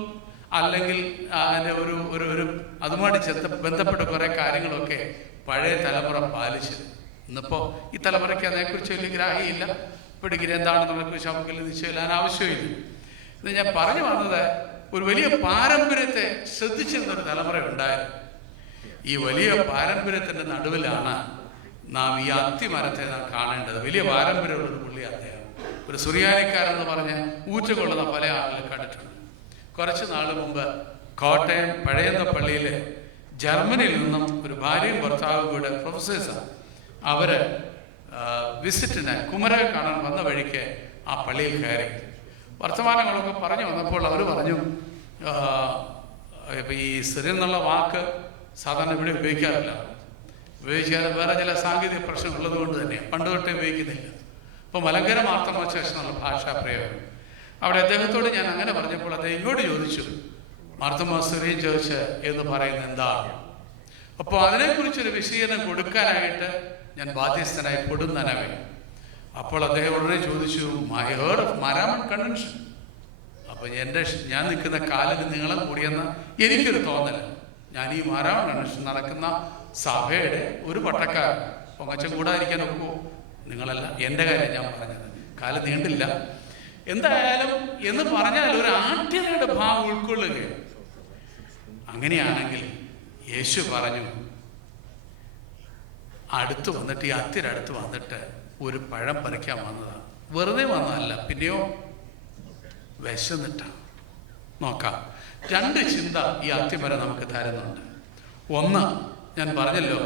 അല്ലെങ്കിൽ അതിൻ്റെ ഒരു അതുമായിട്ട് ബന്ധപ്പെട്ട കുറേ കാര്യങ്ങളൊക്കെ പഴയ തലമുറ പാലിച്ചു. ഇന്നിപ്പോൾ ഈ തലമുറയ്ക്ക് അതിനെക്കുറിച്ച് വലിയ ഗ്രാഹ്യമില്ല. ഇപ്പോൾ ഡിഗ്രി എന്താണെന്നതിനെക്കുറിച്ച് നമുക്ക് നിശ്ചയില്ലാൻ ആവശ്യമില്ല. ഇത് ഞാൻ പറഞ്ഞു വന്നത്, ഒരു വലിയ പാരമ്പര്യത്തെ ശ്രദ്ധിച്ചിരുന്നൊരു തലമുറ ഉണ്ടായിരുന്നു. ഈ വലിയ പാരമ്പര്യത്തിൻ്റെ നടുവിലാണ് നാം ഈ അത്തിമരത്തെ നാം കാണേണ്ടത്. വലിയ പാരമ്പര്യമുള്ളൊരു പുള്ളി അദ്ദേഹം. ഒരു സുറിയാനിക്കാരെന്ന് പറഞ്ഞ് ഊറ്റുകൊള്ളുന്ന പല ആളുകൾ കണ്ടിട്ടുണ്ട്. കുറച്ച് നാൾ മുമ്പ് കോട്ടയം പഴയന്തപ്പള്ളിയിൽ ജർമ്മനിയിൽ നിന്നും ഒരു ഭാര്യയും ഭർത്താവും കൂടെ പ്രൊഫസേഴ്സാണ്. അവര് വിസിറ്റിന് കുമരകം കാണാൻ വന്ന വഴിക്ക് ആ പള്ളിയിൽ കയറി വർത്തമാനങ്ങളൊക്കെ പറഞ്ഞു വന്നപ്പോൾ അവർ പറഞ്ഞു, ഇപ്പം ഈ സിറിയൻ എന്നുള്ള വാക്ക് സാധാരണ ഇവിടെ ഉപയോഗിക്കാറില്ല. ഉപയോഗിക്കാതെ വേറെ ചില സാങ്കേതിക പ്രശ്നം ഉള്ളത് കൊണ്ട് തന്നെ പണ്ട് തൊട്ടേ ഉപയോഗിക്കുന്നില്ല. ഇപ്പോൾ മലങ്കര മാർത്തമാശേഷം എന്നുള്ള ഭാഷാ പ്രയോഗം. അവിടെ അദ്ദേഹത്തോട് ഞാൻ അങ്ങനെ പറഞ്ഞപ്പോൾ അദ്ദേഹം ഇങ്ങോട്ട് ചോദിച്ചു, മാർത്തമാ സിറിയൻ ചർച്ച് എന്ന് പറയുന്നത് എന്താണ്? അപ്പോൾ അതിനെക്കുറിച്ചൊരു വിശദീകരണം കൊടുക്കാനായിട്ട് ഞാൻ ബാധ്യസ്ഥനായി കൊടുന്നനവേ. അപ്പോൾ അദ്ദേഹം ഉടനെ ചോദിച്ചു, I heard of Maramon convention. അപ്പോൾ ഞാൻ നിൽക്കുന്ന കാലിന് നീളം കൂടിയെന്ന് എനിക്കൊരു തോന്നൽ. ഞാൻ ഈ മാരാമൺ കൺവെൻഷൻ നടക്കുന്ന സഭയുടെ ഒരു പട്ടക്കാരൻ. പൊങ്ങച്ചം കൂടാതിരിക്കാൻ ഒക്കുമോ? നിങ്ങളല്ല, എൻ്റെ കാര്യം ഞാൻ പറഞ്ഞത്. കാല് നീണ്ടില്ല. എന്തായാലും എന്ന് പറഞ്ഞാൽ ഒരു ആഢ്യതയുടെ ഭാവം ഉൾക്കൊള്ളുകയാണ്. അങ്ങനെയാണെങ്കിൽ യേശു പറഞ്ഞു, അടുത്ത് വന്നിട്ട് ഈ അത്തിരടുത്ത് വന്നിട്ട് ഒരു പഴം പറിക്കാൻ വന്നതാണ്. വെറുതെ വന്നതല്ല, പിന്നെയോ വിശന്നിട്ടാണ്. നോക്കാം, രണ്ട് ചിന്ത ഈ അത്തിമരം നമുക്ക് തരുന്നുണ്ട്. ഒന്ന്, ഞാൻ പറഞ്ഞല്ലോ,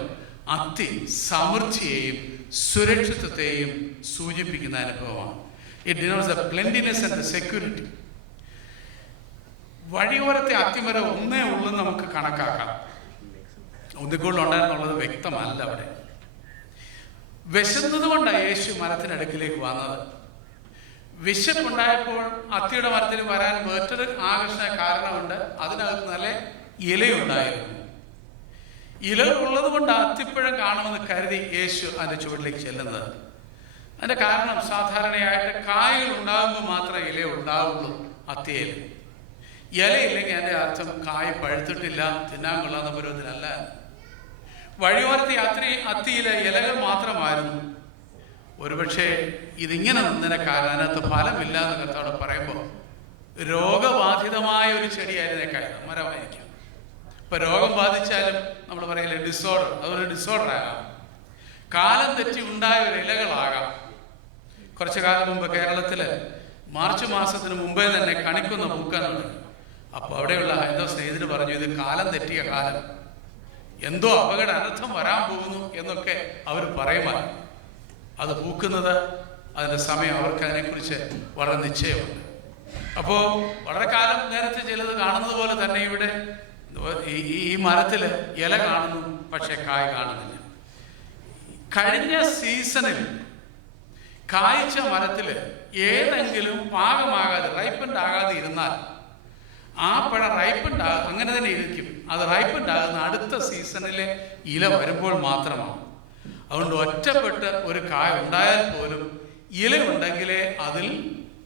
അത്തി സമൃദ്ധിയെയും സുരക്ഷിതത്വത്തെയും സൂചിപ്പിക്കുന്ന അനുഭവമാണ്. It denotes the plentiness and the security. വഴിയോരത്തെ അത്തിമരം ഒന്നേ ഉള്ളൂ നമുക്ക് കണക്കാക്കാം. ഒന്നിക്കുള്ളുണ്ടായിരുന്നുള്ളത് വ്യക്തമല്ല. അവിടെ വിശന്നത് കൊണ്ടാണ് യേശു മരത്തിനടുക്കിലേക്ക് വന്നത്. വിശപ്പുണ്ടായപ്പോൾ അത്തിയുടെ മരത്തിന് വരാൻ വേറൊരു ആകർഷണ കാരണമുണ്ട്. അതിനകത്ത് നല്ല ഇലയുണ്ടായിരുന്നു. ഇല ഉള്ളത് കൊണ്ട് അത്തിപ്പഴം കാണുമെന്ന് കരുതി യേശു അതിൻ്റെ ചുവട്ടിലേക്ക് ചെല്ലുന്നത്. അതിൻ്റെ കാരണം സാധാരണയായിട്ട് കായകൾ ഉണ്ടാകുമ്പോൾ മാത്രമേ ഇല ഉണ്ടാവുള്ളൂ. അത്തിയിൽ ഇലയില്ലെങ്കിൽ അതിൻ്റെ അർത്ഥം കായ പഴുത്തിട്ടില്ല, തിന്നാൻ കൊള്ളാവുന്ന പരുവത്തിനല്ല. വഴിയോരത്തെ അത്തിയിലെ ഇലകൾ മാത്രമായിരുന്നു. ഒരുപക്ഷെ ഇതിങ്ങനെ നിന്നതിനെ കാരണം അതിനകത്ത് ഫലമില്ല എന്ന് കർത്താവ് പറയുമ്പോൾ രോഗബാധിതമായ ഒരു ചെടിയായിരുന്നേക്കായിരുന്നു, മരമായിരിക്കും. ഇപ്പം രോഗം ബാധിച്ചാലും നമ്മൾ പറയില്ലേ ഡിസോർഡർ, അതൊരു ഡിസോർഡർ ആകാം. കാലം തെറ്റി ഉണ്ടായ ഒരു ഇലകളാകാം. കുറച്ചു കാലം മുമ്പ് കേരളത്തിൽ മാർച്ച് മാസത്തിന് മുമ്പേ തന്നെ കണിക്കുന്ന പൂക്കാൻ തുടങ്ങി. അപ്പോൾ അവിടെയുള്ള ഹൈന്ദവ സ്നേഹിതര് പറഞ്ഞു, ഇത് കാലം തെറ്റിയ കാലം, എന്തോ അപകട അനർത്ഥം വരാൻ പോകുന്നു എന്നൊക്കെ അവർ പറയുമായിരുന്നു. അത് പൂക്കുന്നത് അതിൻ്റെ സമയം അവർക്ക് അതിനെക്കുറിച്ച് വളരെ നിശ്ചയമുണ്ട്. അപ്പോൾ വളരെ കാലം നേരത്തെ ചിലത് കാണുന്നത് പോലെ തന്നെ ഇവിടെ ഈ മരത്തിൽ ഇല കാണുന്നു, പക്ഷെ കായ് കാണുന്നില്ല. കഴിഞ്ഞ സീസണിൽ കായ്ച്ച മരത്തിൽ ഏതെങ്കിലും പാകമാകാതെ റൈപ്പൻഡ് ആകാതെ ഇരുന്നാൽ ആ പഴം റൈപ്പൻഡ് അങ്ങനെ തന്നെ ഇരിക്കും. അത് റൈപ്പൻഡ് ആകുന്ന അടുത്ത സീസണിലെ ഇല വരുമ്പോൾ മാത്രമാണ്. അതുകൊണ്ട് ഒറ്റപ്പെട്ട് ഒരു കായ ഉണ്ടായാൽ പോലും ഇല ഉണ്ടെങ്കിലേ അതിൽ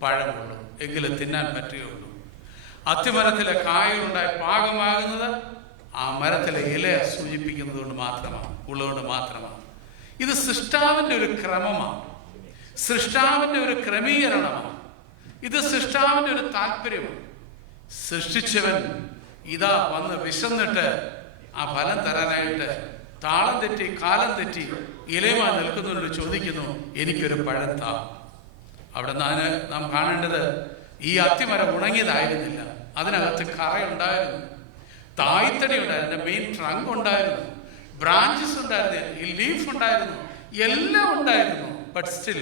പഴമുള്ളൂ, എങ്കിലും തിന്നാൻ പറ്റുകയുള്ളൂ. അത്തിമരത്തിലെ കായുണ്ടായി പാകമാകുന്നത് ആ മരത്തിലെ ഇല സൂചിപ്പിക്കുന്നത് കൊണ്ട് മാത്രമാണ്, ഉള്ളതുകൊണ്ട് മാത്രമാണ്. ഇത് സൃഷ്ടാവിൻ്റെ ഒരു ക്രമമാണ്, സൃഷ്ടാവിൻ്റെ ഒരു ക്രമീകരണമാണ്, ഇത് സൃഷ്ടാവിൻ്റെ ഒരു താല്പര്യമാണ്. സൃഷ്ടിച്ചവൻ ഇതാ വന്ന് വിശന്നിട്ട് ആ ഫലം തരാനായിട്ട് താളം തെറ്റി കാലം തെറ്റി ഇലയുമായി നിൽക്കുന്നവരോട് ചോദിക്കുന്നു, എനിക്കൊരു പഴം താ. അവിടെ നാം കാണേണ്ടത് ഈ അത്തിമരം ഉണങ്ങിയതായിരുന്നില്ല, അതിനകത്ത് കറയുണ്ടായിരുന്നു, തായ്തടി ഉണ്ടായിരുന്നു, മെയിൻ ട്രങ്ക് ഉണ്ടായിരുന്നു, ബ്രാഞ്ചസ് ഉണ്ടായിരുന്നു, ലീഫ് ഉണ്ടായിരുന്നു, എല്ലാം ഉണ്ടായിരുന്നു. ബട്ട് സ്റ്റിൽ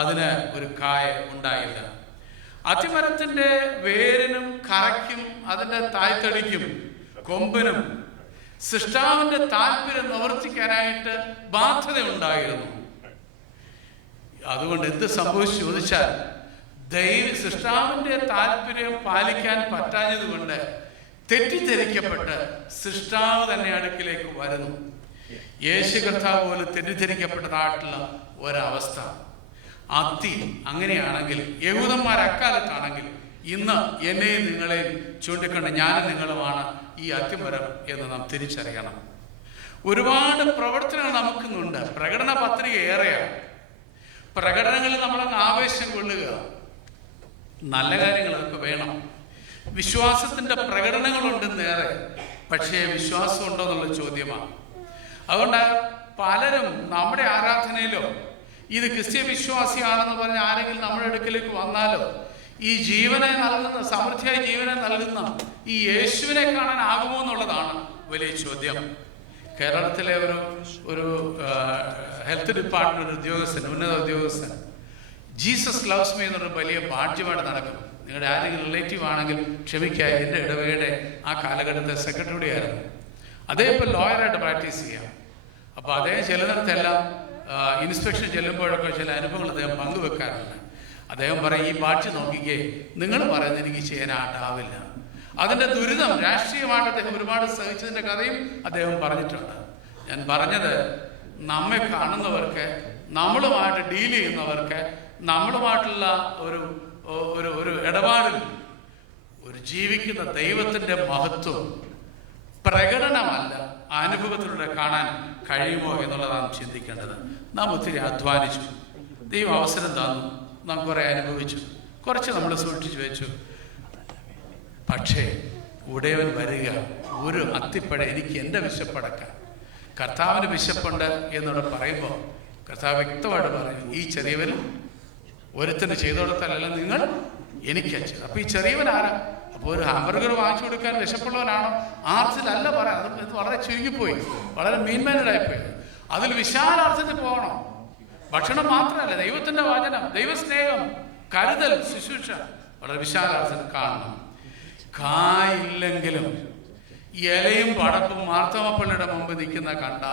അതിന് ഒരു കായ ഉണ്ടായില്ല. അത്തിമരത്തിന്റെ വേരിനും കറയ്ക്കും അതിന്റെ തായ്തടിക്കും കൊമ്പിനും സൃഷ്ടാവിന്റെ താല്പര്യം നിവർത്തിക്കാനായിട്ട് ബാധ്യത ഉണ്ടായിരുന്നു. അതുകൊണ്ട് എന്ത് സംഭവിച്ചു ചോദിച്ചാൽ സൃഷ്ടാവിന്റെ താല്പര്യം പാലിക്കാൻ പറ്റാഞ്ഞതുകൊണ്ട് തെറ്റിദ്ധരിക്കപ്പെട്ട് സൃഷ്ടാവ് തന്നെ അടുക്കിലേക്ക് വരുന്നു. യേശു കർത്താവ് പോലും തെറ്റിദ്ധരിക്കപ്പെട്ടതായിട്ടുള്ള ഒരവസ്ഥ. അത്തി അങ്ങനെയാണെങ്കിൽ യഹൂദന്മാർ അക്കാലത്താണെങ്കിൽ ഇന്ന് എന്നെയും നിങ്ങളെയും ചൂണ്ടിക്കൊണ്ട് ഞാനും നിങ്ങളുമാണ് ഈ അത്തിമരം എന്ന് നാം തിരിച്ചറിയണം. ഒരുപാട് പ്രവർത്തനങ്ങൾ നമുക്കിന്നുണ്ട്. പ്രകടന പത്രിക ഏറെയാണ്. പ്രകടനങ്ങളിൽ നമ്മളങ്ങ് ആവേശം കൊള്ളുക, നല്ല കാര്യങ്ങളൊക്കെ വേണം. വിശ്വാസത്തിന്റെ പ്രകടനങ്ങളുണ്ടെന്നേറെ, പക്ഷേ വിശ്വാസം ഉണ്ടോ എന്നുള്ള ചോദ്യമാണ്. അതുകൊണ്ട് പലരും നമ്മുടെ ആരാധനയിലോ ഇത് ക്രിസ്ത്യ വിശ്വാസിയാണെന്ന് പറഞ്ഞ് ആരെങ്കിലും നമ്മുടെ അടുക്കലേക്ക് വന്നാലോ ഈ ജീവനെ നൽകുന്ന, സമൃദ്ധിയായി ജീവനെ നൽകുന്ന ഈ യേശുവിനെ കാണാനാകുമോ എന്നുള്ളതാണ് വലിയ ചോദ്യം. കേരളത്തിലെ ഒരു ഹെൽത്ത് ഡിപ്പാർട്ട്മെന്റ് ഉദ്യോഗസ്ഥൻ, ഉന്നത ഉദ്യോഗസ്ഥൻ, ജീസസ് ലവ്സ് മീ എന്നൊരു വലിയ ബാഡ്ജുമായിട്ട് നടക്കും. നിങ്ങളുടെ ആരെങ്കിലും റിലേറ്റീവ് ആണെങ്കിൽ ക്ഷമിക്കുക, എൻ്റെ ഇടവകയുടെ ആ കാലഘട്ടത്തെ സെക്രട്ടറി ആയിരുന്നു. അദ്ദേഹം ഇപ്പോൾ ലോയറായിട്ട് പ്രാക്ടീസ് ചെയ്യാം. അപ്പോൾ അദ്ദേഹം ചെല്ലുന്നിടത്തെല്ലാം ഇൻസ്പെക്ഷൻ ചെല്ലുമ്പോഴൊക്കെ ചില അനുഭവങ്ങൾ അദ്ദേഹം പങ്കുവെക്കാറുണ്ട്. അദ്ദേഹം പറയും, ഈ ബാഡ്ജ് നോക്കിക്കേ, നിങ്ങൾ പറയുന്നത് എനിക്ക് ചെയ്യാനായിട്ടാവില്ല. അതിൻ്റെ ദുരിതം രാഷ്ട്രീയമായിട്ട് അദ്ദേഹം ഒരുപാട് സഹിച്ചതിൻ്റെ കഥയും അദ്ദേഹം പറഞ്ഞിട്ടുണ്ട്. ഞാൻ പറഞ്ഞത്, നമ്മെ കാണുന്നവർക്ക്, നമ്മളുമായിട്ട് ഡീൽ ചെയ്യുന്നവർക്ക്, നമ്മളുമായിട്ടുള്ള ഒരു ഇടപാടിൽ ഒരു ജീവിക്കുന്ന ദൈവത്തിൻ്റെ മഹത്വം പ്രകടനമല്ല, അനുഭവത്തിലൂടെ കാണാൻ കഴിയുമോ എന്നുള്ളതാണ് ചിന്തിക്കേണ്ടത്. നാം ഒത്തിരി അധ്വാനിച്ചു, ദൈവം അവസരം തന്നു, നാം കുറെ അനുഭവിച്ചു, കുറച്ച് നമ്മൾ സൂക്ഷിച്ചു വെച്ചു. പക്ഷേ ഉടയവൻ വരിക, ഒരു അത്തിപ്പഴ എനിക്ക് എൻ്റെ വിശപ്പടക്കാം, കർത്താവിന് വിശപ്പുണ്ട് എന്നോട് പറയുമ്പോൾ കർത്താവ് വ്യക്തമായിട്ട് പറയും, ഈ ചെറിയവൻ ഒരുത്തിന് ചെയ്തു കൊടുത്താലല്ല നിങ്ങൾ എനിക്ക് അയച്ചത്. അപ്പോൾ ഈ ചെറിയവൻ ആരാ? അപ്പോൾ ഒരു ഹാംബർഗർ വാങ്ങിച്ചു കൊടുക്കാൻ വിശപ്പുള്ളവനാണോ? ആർച്ചിലല്ല പറയാം. അത് വളരെ ചുരുങ്ങിപ്പോയി, വളരെ മീൻമേനഡായിപ്പോയി. അതിൽ വിശാലാർത്ഥത്തിൽ പോകണം. ഭക്ഷണം മാത്രമല്ല, ദൈവത്തിൻ്റെ വചനം, ദൈവസ്നേഹം, കരുതൽ, ശുശ്രൂഷ വളരെ വിശാലാർത്ഥത്തിൽ കാണണം. കായില്ലെങ്കിലും ഇലയും പടപ്പും മാർത്തോമപ്പള്ളിയുടെ മുമ്പ് നിൽക്കുന്ന കണ്ട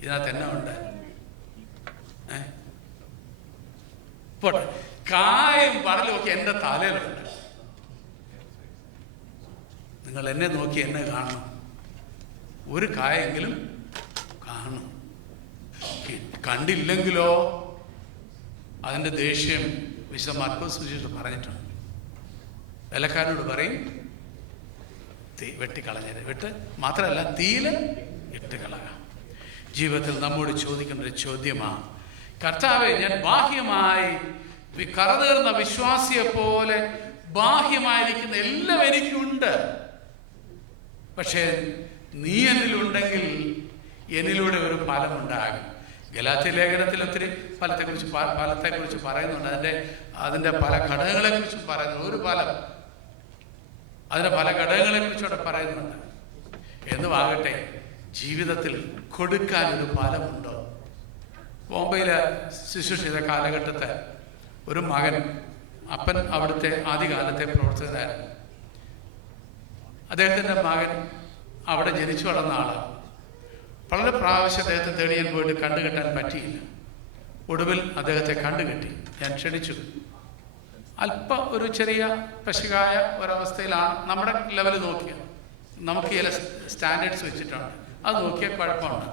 ഇതിനകത്ത് തന്നെ ഉണ്ട്. പോട്ടെ, കായും പടലും ഒക്കെ എൻ്റെ തലയിലുണ്ട്. നിങ്ങൾ എന്നെ നോക്കി എന്നെ കാണണം, ഒരു കായെങ്കിലും കാണണം. കണ്ടില്ലെങ്കിലോ അതിൻ്റെ ദേഷ്യം വിശുദ്ധ മർക്കോസ് സുവിശേഷത്തിൽ പറഞ്ഞിട്ടുണ്ട്. വേലക്കാരനോട് പറയും, വെട്ടിക്കളഞ്ഞത് വിട്ട് മാത്രമല്ല തീയിൽ ഇട്ട് കളയാം. ജീവിതത്തിൽ നമ്മോട് ചോദിക്കേണ്ട ഒരു ചോദ്യമാണ്, കർത്താവേ, ഞാൻ ബാഹ്യമായി കറതീർന്ന വിശ്വാസിയെ പോലെ ബാഹ്യമായിരിക്കുന്ന എല്ലാം എനിക്കുണ്ട്, പക്ഷേ നീ എന്നിലുണ്ടെങ്കിൽ എന്നിലൂടെ ഒരു ഫലമുണ്ടാകും. ഗലാത്യ ലേഖനത്തിൽ ഒത്തിരി ഫലത്തെക്കുറിച്ച് പറയുന്നുണ്ട്. അതിൻ്റെ പല ഘടകങ്ങളെക്കുറിച്ചും പറയുന്നുണ്ട്. ഒരു ഫലം, അതിൻ്റെ പല ഘടകങ്ങളെക്കുറിച്ചും പറയുന്നുണ്ട്. എന്നുമാകട്ടെ, ജീവിതത്തിൽ കൊടുക്കാൻ ഒരു ഫലമുണ്ടോ? ബോംബെയിലെ ശുശ്രൂഷ ചെയ്ത കാലഘട്ടത്തെ ഒരു മകൻ, അപ്പൻ അവിടുത്തെ ആദ്യകാലത്തെ പ്രവർത്തകനായിരുന്നു. അദ്ദേഹത്തിൻ്റെ മകൻ അവിടെ ജനിച്ചു വളർന്ന ആളാണ്. വളരെ പ്രാവശ്യം അദ്ദേഹത്തെ തേടി ഞാൻ പോയിട്ട് കണ്ടുകെട്ടാൻ പറ്റിയില്ല. ഒടുവിൽ അദ്ദേഹത്തെ കണ്ടുകെട്ടി. ഞാൻ ക്ഷണിച്ചു. അല്പം ഒരു ചെറിയ പശുകായ ഒരവസ്ഥയിലാണ്. നമ്മുടെ ലെവൽ നോക്കിയാൽ നമുക്ക് ചില സ്റ്റാൻഡേർഡ്സ് വെച്ചിട്ടുണ്ട്, അത് നോക്കിയാൽ കുഴപ്പമുണ്ട്.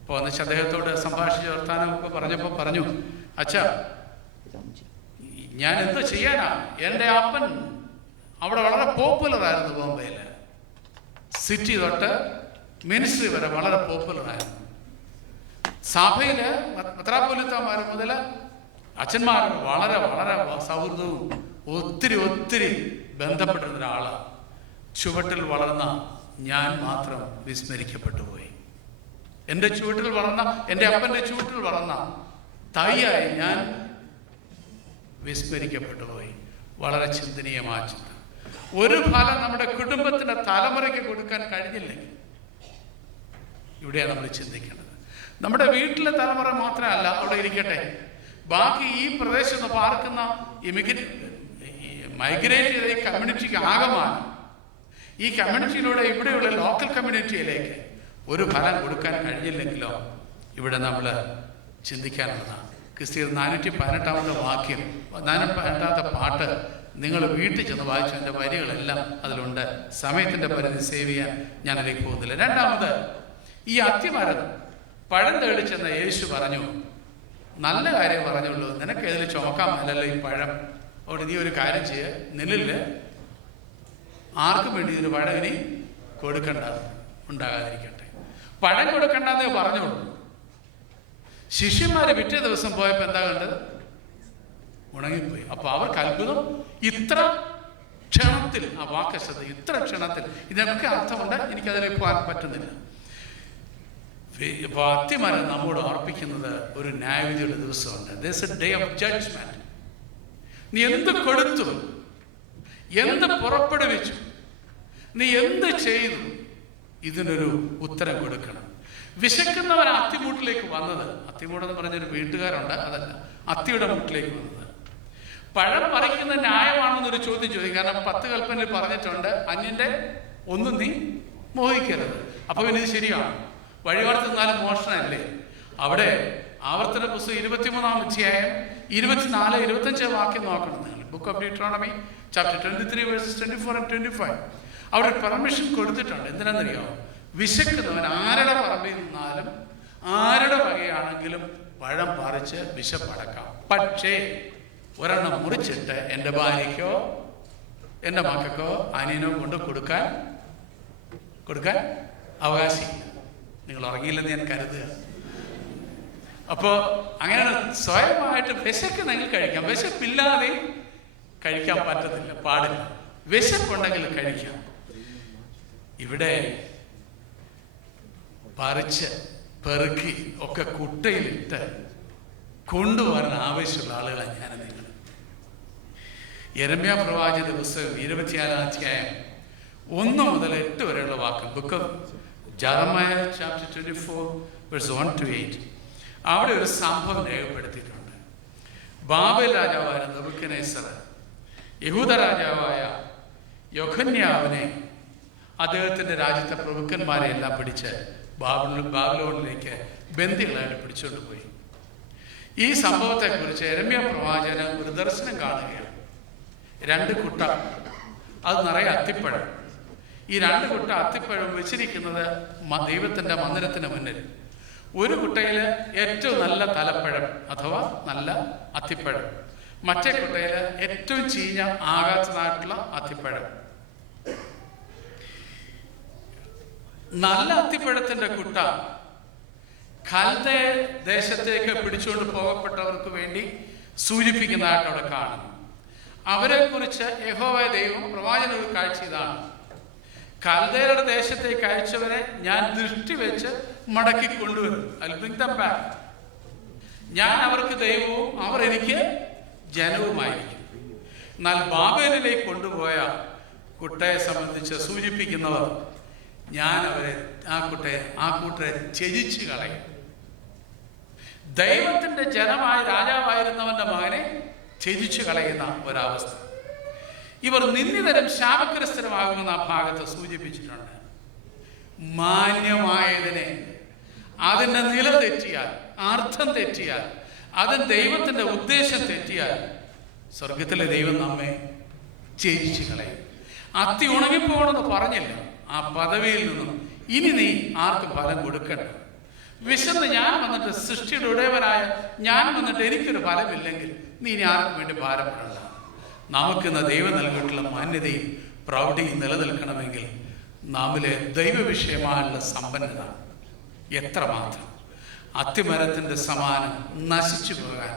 അപ്പോൾ എന്നുവെച്ചാൽ അദ്ദേഹത്തോട് സംഭാഷിച്ച് വർത്താനമൊക്കെ പറഞ്ഞപ്പോൾ പറഞ്ഞു, അച്ഛാ, ഞാൻ എന്തോ ചെയ്യാനാ, എൻ്റെ അപ്പൻ അവിടെ വളരെ പോപ്പുലറായിരുന്നു. ബോംബെയിൽ സിറ്റി തൊട്ട് മിനിസ്ട്രി വരെ വളരെ പോപ്പുലറായിരുന്നു. സഭയിൽ മെത്രാപ്പൊലീത്തമാർ മുതൽ അച്ഛന്മാർ വളരെ വളരെ സൗഹൃദവും ഒത്തിരി ബന്ധപ്പെട്ടിരുന്ന ഒരാളാണ്. ചുവട്ടിൽ വളർന്ന ഞാൻ മാത്രം വിസ്മരിക്കപ്പെട്ടു പോയി. എൻ്റെ ചുവട്ടിൽ വളർന്ന, എൻ്റെ അപ്പൻ്റെ ചുവട്ടിൽ വളർന്ന തൈയായി ഞാൻ വിസ്മരിക്കപ്പെട്ടു പോയി. വളരെ ചിന്തനീയമായ ചിന്ത. ഒരു ഫലം നമ്മുടെ കുടുംബത്തിൻ്റെ തലമുറയ്ക്ക് കൊടുക്കാൻ കഴിഞ്ഞില്ലെങ്കിൽ ഇവിടെയാണ് നമ്മൾ ചിന്തിക്കേണ്ടത്. നമ്മുടെ വീട്ടിലെ തലമുറ മാത്രമല്ല അവിടെ ഇരിക്കട്ടെ, ബാക്കി ഈ പ്രദേശത്ത് പാർക്കുന്ന മൈഗ്രേറ്റ് ചെയ്ത ഈ കമ്മ്യൂണിറ്റിക്ക് ആകമാണ്, ഈ കമ്മ്യൂണിറ്റിയിലൂടെ ഇവിടെയുള്ള ലോക്കൽ കമ്മ്യൂണിറ്റിയിലേക്ക് ഒരു ഫലം കൊടുക്കാൻ കഴിഞ്ഞില്ലെങ്കിലോ ഇവിടെ നമ്മൾ ചിന്തിക്കാനുള്ളതാണ്. ക്രിസ്തീയ 418 വാക്യം, 418 പാട്ട് നിങ്ങൾ വീട്ടിൽ ചെന്ന് വായിച്ചു. എൻ്റെ വരികളെല്ലാം അതിലുണ്ട്. സമയത്തിൻ്റെ പരിധി സേവ് ചെയ്യാൻ ഞാനതിലേക്ക് പോകുന്നില്ല. രണ്ടാമത്, ഈ അത്തിമരം പഴം തേടിച്ചെന്ന യേശു പറഞ്ഞു, നല്ല കാര്യം പറഞ്ഞുള്ളൂ, നിനക്ക് ഇതിൽ ചുമക്കാൻ മേലല്ലോ ഈ പഴം. അവിടെ നീ ഒരു കാര്യം ചെയ്യുക, നിന്നില് ആർക്കും വേണ്ടി ഇതിന് പഴം ഇനി കൊടുക്കണ്ട, ഉണ്ടാകാതിരിക്കട്ടെ. പഴം കൊടുക്കണ്ടെന്നേ പറഞ്ഞുള്ളൂ. ശിഷ്യന്മാര് പിറ്റേ ദിവസം പോയപ്പോൾ എന്താ കണ്ടത്? ഉണങ്ങിപ്പോയി. അപ്പൊ അവർക്ക് അത്ഭുതം, ഇത്ര ക്ഷണത്തിൽ, ആ വാക്കശ്രദ്ധ, ഇത്ര ക്ഷണത്തിൽ. ഇതിനൊക്കെ അർത്ഥമുണ്ട്, എനിക്കതിലേക്ക് പോകാൻ പറ്റുന്നില്ല. ഇപ്പൊ അത്തിമരം നമ്മോട് ഓർപ്പിക്കുന്നത് ഒരു ന്യായവിധിയുടെ ദിവസമുണ്ട്. There's a day of judgment. നീ എന്ത് കൊടുത്തു, എന്ത് പുറപ്പെടുവിച്ചു, നീ എന്ത് ചെയ്തു, ഇതിനൊരു ഉത്തരം കൊടുക്കണം. വിശക്കുന്നവൻ അത്തിമൂട്ടിലേക്ക് വന്നത്, അത്തിമൂടെന്ന് പറഞ്ഞൊരു വീട്ടുകാരുണ്ട്, അതല്ല, അത്തിയുടെ മൂട്ടിലേക്ക് വന്നത്. പഴം പറിക്കുന്ന ന്യായമാണെന്നൊരു ചോദ്യം ചോദിക്കും. കാരണം 10 കൽപ്പനയിൽ പറഞ്ഞിട്ടുണ്ട്, അന്യന്റെ ഒന്നും നീ മോഹിക്കരുത്. അപ്പൊ പിന്നെ ഇത് ശരിയാണ്. വഴിപാട് തിന്നാലും മോഷണമല്ലേ? അവിടെ ആവർത്തന പുസ്തകം 23-ാം അധ്യായം 24-25 വാക്യം നോക്കണം നിങ്ങൾ. Book of Deuteronomy chapter 23 verses 24 and 25. അവിടെ പെർമിഷൻ കൊടുത്തിട്ടുണ്ട്. എന്തിനാണെന്നറിയാമോ? വിശക്കുന്നവൻ ആരുടെ പറമ്പിൽ നിന്നാലും ആരുടെ വകയാണെങ്കിലും പഴം പറിച്ച് വിശപ്പടക്കാം. പക്ഷേ ഒരെണ്ണം മുറിച്ചിട്ട് എൻ്റെ ഭാര്യയ്ക്കോ എൻ്റെ മക്കൾക്കോ അനിയനോ കൊണ്ട് കൊടുക്കാൻ അവകാശമില്ല. നിങ്ങൾ ഉറങ്ങിയില്ലെന്ന് ഞാൻ കരുതുക. അപ്പോൾ അങ്ങനെ സ്വയമായിട്ട് വിശക്കുന്നെങ്കിൽ കഴിക്കാം. വിശപ്പില്ലാതെ കഴിക്കാൻ പറ്റത്തില്ല, പാടില്ല. വിശപ്പുണ്ടെങ്കിൽ കഴിക്കാം. ഇവിടെ പറിച്ച് പെറുക്കി ഒക്കെ കുട്ടയിലിട്ട് കൊണ്ടുവരാൻ ആവശ്യമുള്ള ആളുകളാണ് ഞാൻ നിങ്ങൾ. യെരമ്യാ പ്രവാചകന്റെ പുസ്തകം 24-ാം അധ്യായം 1 മുതൽ 8 വരെയുള്ള വാക്ക്, book of Jeremiah chapter 24 verse 1 to 8. അവിടെ ഒരു സംഭവം രേഖപ്പെടുത്തിയിട്ടുണ്ട്. ബാബേൽ രാജാവായ നെബൂഖദ്നേസർ യഹൂദ രാജാവായ യെഖൊന്യാവിനെ, അദ്ദേഹത്തിൻ്റെ രാജ്യത്തെ പ്രഭുക്കന്മാരെ എല്ലാം പിടിച്ച് ബാബിലോണിലേക്ക് ബന്ദികളായിട്ട് പിടിച്ചുകൊണ്ട് പോയി. ഈ സംഭവത്തെക്കുറിച്ച് യെരമ്യാ പ്രവാചകൻ ഒരു ദർശനം കാണുകയാണ്. 2 കുട്ട, അത് നിറയെ അത്തിപ്പഴം. ഈ 2 കുട്ട അത്തിപ്പഴം വെച്ചിരിക്കുന്നത് ദൈവത്തിൻ്റെ മന്ദിരത്തിന് മുന്നിൽ. ഒരു കുട്ടയിൽ ഏറ്റവും നല്ല തലപ്പഴം അഥവാ നല്ല അത്തിപ്പഴം, മറ്റേ കുട്ടയിൽ ഏറ്റവും ചീഞ്ഞ ആകാത്തതായിട്ടുള്ള അത്തിപ്പഴം. നല്ല അത്തിപ്പഴത്തിന്റെ കുട്ട കൽദയ ദേശത്തേക്ക് പിടിച്ചുകൊണ്ട് പോകപ്പെട്ടവർക്ക് വേണ്ടി സൂചിപ്പിക്കുന്നതായിട്ട് അവിടെ കാണുന്നു. അവരെ കുറിച്ച് യഹോവ ദൈവം പ്രവാചകനോട് കാഴ്ച ഇതാണ്: കൽദയരുടെ ദേശത്തേക്ക് അയച്ചവരെ ഞാൻ ദൃഷ്ടി വെച്ച് മടക്കി കൊണ്ടുവരും. I'll bring them back. ഞാൻ അവർക്ക് ദൈവവും അവർ എനിക്ക് ജനവുമായിരിക്കും. എന്നാൽ ബാബേലിലേക്ക് കൊണ്ടുപോയ കുട്ടയെ സംബന്ധിച്ച് സൂചിപ്പിക്കുന്നവർ, ഞാൻ അവരെ ആ കൂട്ടരെ ത്യജിച്ച് കളയും. ദൈവത്തിൻ്റെ ജനമായ രാജാവായിരുന്നവൻ്റെ മകനെ ത്യജിച്ചു കളയുന്ന ഒരവസ്ഥ. ഇവർ നിന്ദിതരും ശാപഗ്രസ്തരുമാകുമെന്ന് ആ ഭാഗത്ത് സൂചിപ്പിച്ചിട്ടുണ്ട്. മാന്യമായതിനെ അതിൻ്റെ നില തെറ്റിയാൽ, അർത്ഥം തെറ്റിയാൽ, അതിന് ദൈവത്തിൻ്റെ ഉദ്ദേശം തെറ്റിയാൽ സ്വർഗത്തിലെ ദൈവം നമ്മെ ത്യജിച്ചു കളയും. അത്തി ഉണങ്ങിപ്പോകണമെന്ന് പറഞ്ഞില്ല. ആ പദവിയിൽ നിന്നും ഇനി നീ ആർക്കും ഫലം കൊടുക്കണ്ട. വിശന്ന് ഞാൻ വന്നിട്ട്, സൃഷ്ടിയുടെ ഉടയവനായ ഞാൻ വന്നിട്ട് എനിക്കൊരു ഫലമില്ലെങ്കിൽ നീ ഇനി ആർക്കും വേണ്ടി ഭാരപ്പെടണ്ട. നമുക്കിന്ന് ദൈവം നൽകിയിട്ടുള്ള മാന്യതയും പ്രൗഢിയും നിലനിൽക്കണമെങ്കിൽ നാമിലെ ദൈവവിഷയമായുള്ള സമ്പന്നത എത്രമാത്രം. അത്തിമരത്തിൻ്റെ സമാനം നശിച്ചു പോകാൻ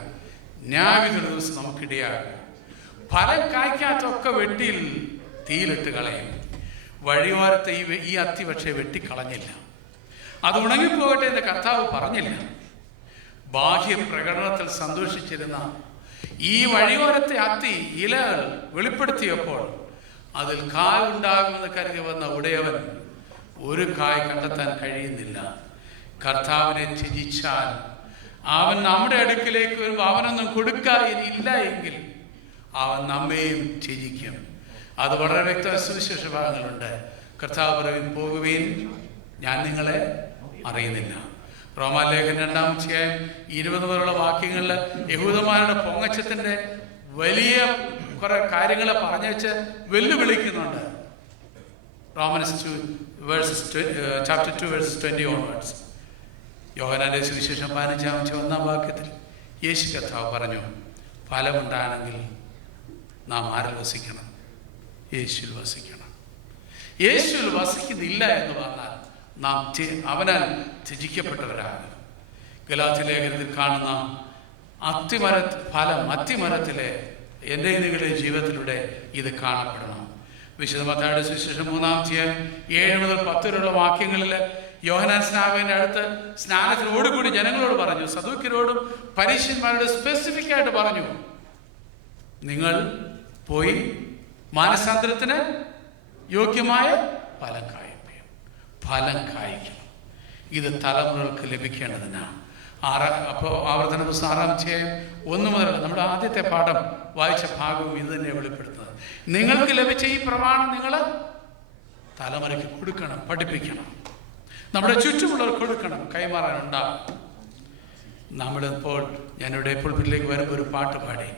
ന്യായവിധി ദിവസം നമുക്കിടയാകും. ഫലം കായ്ക്കാത്തൊക്കെ വെട്ടിയിൽ തീയിലിട്ട് കളയും. വഴിയോരത്തെ ഈ അത്തി പക്ഷേ വെട്ടിക്കളഞ്ഞില്ല. അത് ഉണങ്ങിപ്പോകട്ടെ എന്ന് കർത്താവ് പറഞ്ഞില്ല. ബാഹ്യ പ്രകടനത്തിൽ സന്തോഷിച്ചിരുന്ന ഈ വഴിയോരത്തെ അത്തി ഇലകൾ വെളിപ്പെടുത്തിയപ്പോൾ അതിൽ കായ് ഉണ്ടാകുമെന്ന് കരുതി വന്ന ഉടയവൻ ഒരു കായ് കണ്ടെത്താൻ കഴിയുന്നില്ല. കർത്താവിനെ ത്യജിച്ചാൽ അവൻ നമ്മുടെ അടുക്കിലേക്ക് വരുമ്പോൾ അവനൊന്നും കൊടുക്കാനില്ല എങ്കിൽ അവൻ നമ്മെയും ത്യജിക്കും. അത് വളരെ വ്യക്തമായ സുവിശേഷ ഭാഗങ്ങളുണ്ട്. കർത്താവ് പറയും, പോകുകയും ഞാൻ നിങ്ങളെ അറിയുന്നില്ല. റോമാലേഖനം 2-ാം മുതലുള്ള വാക്യങ്ങളിൽ യഹൂദന്മാരുടെ പൊങ്ങച്ചത്തിൻ്റെ വലിയ കുറെ കാര്യങ്ങളെ പറഞ്ഞേച്ച് വെല്ലുവിളിക്കുന്നുണ്ട്. Romance 2:20 onwards. യോഹന്നാന്റെ സുവിശേഷം 15-1 വാക്യത്തിൽ യേശു കർത്താവ് പറഞ്ഞു, ഫലമുണ്ടാണെങ്കിൽ നാം ആരിൽ വസിക്കണം? യേശുവിൽ വസിക്കണം. യേശുവിൽ വസിക്കുന്നില്ല എന്ന് പറഞ്ഞാൽ നാം അവനാൽ ത്യജിക്കപ്പെട്ടവരാണ്. ഗലാത്യ ലേഖനത്തിൽ കാണുന്ന അത്തിമരത്തിലെ എൻ്റെ നിങ്ങളുടെ ജീവിതത്തിലൂടെ ഇത് കാണപ്പെടണം. വിശുദ്ധ മത്തായിയുടെ സുവിശേഷം 3-7-10 വാക്യങ്ങളിൽ യോഹന്നാൻ സ്നാപകന്റെ അടുത്ത് സ്നാനത്തിനോടുകൂടി ജനങ്ങളോട് പറഞ്ഞു, സദൂക്യരോടും പരീശന്മാരോട് സ്പെസിഫിക് ആയിട്ട് പറഞ്ഞു, നിങ്ങൾ പോയി മാനസാന്തരത്തിന് യോഗ്യമായ ഫലം കായ്ക്കണം. ഇത് തലമുറകൾക്ക് ലഭിക്കേണ്ടതിനാണ്. അപ്പോൾ ആവർത്തന പുസ്തകം 6-1 മുതൽ നമ്മുടെ ആദ്യത്തെ പാഠം വായിച്ച ഭാഗവും ഇത് തന്നെ വെളിപ്പെടുത്തുന്നത്. നിങ്ങൾക്ക് ലഭിച്ച ഈ പ്രമാണം നിങ്ങൾ തലമുറയ്ക്ക് കൊടുക്കണം, പഠിപ്പിക്കണം, നമ്മുടെ ചുറ്റുമുള്ളവർ കൊടുക്കണം, കൈമാറാനുണ്ടാവും. നമ്മളിപ്പോൾ ഞാനിവിടെ പുൽപ്പിറ്റിലേക്ക് വരുമ്പോൾ ഒരു പാട്ട് പാടി,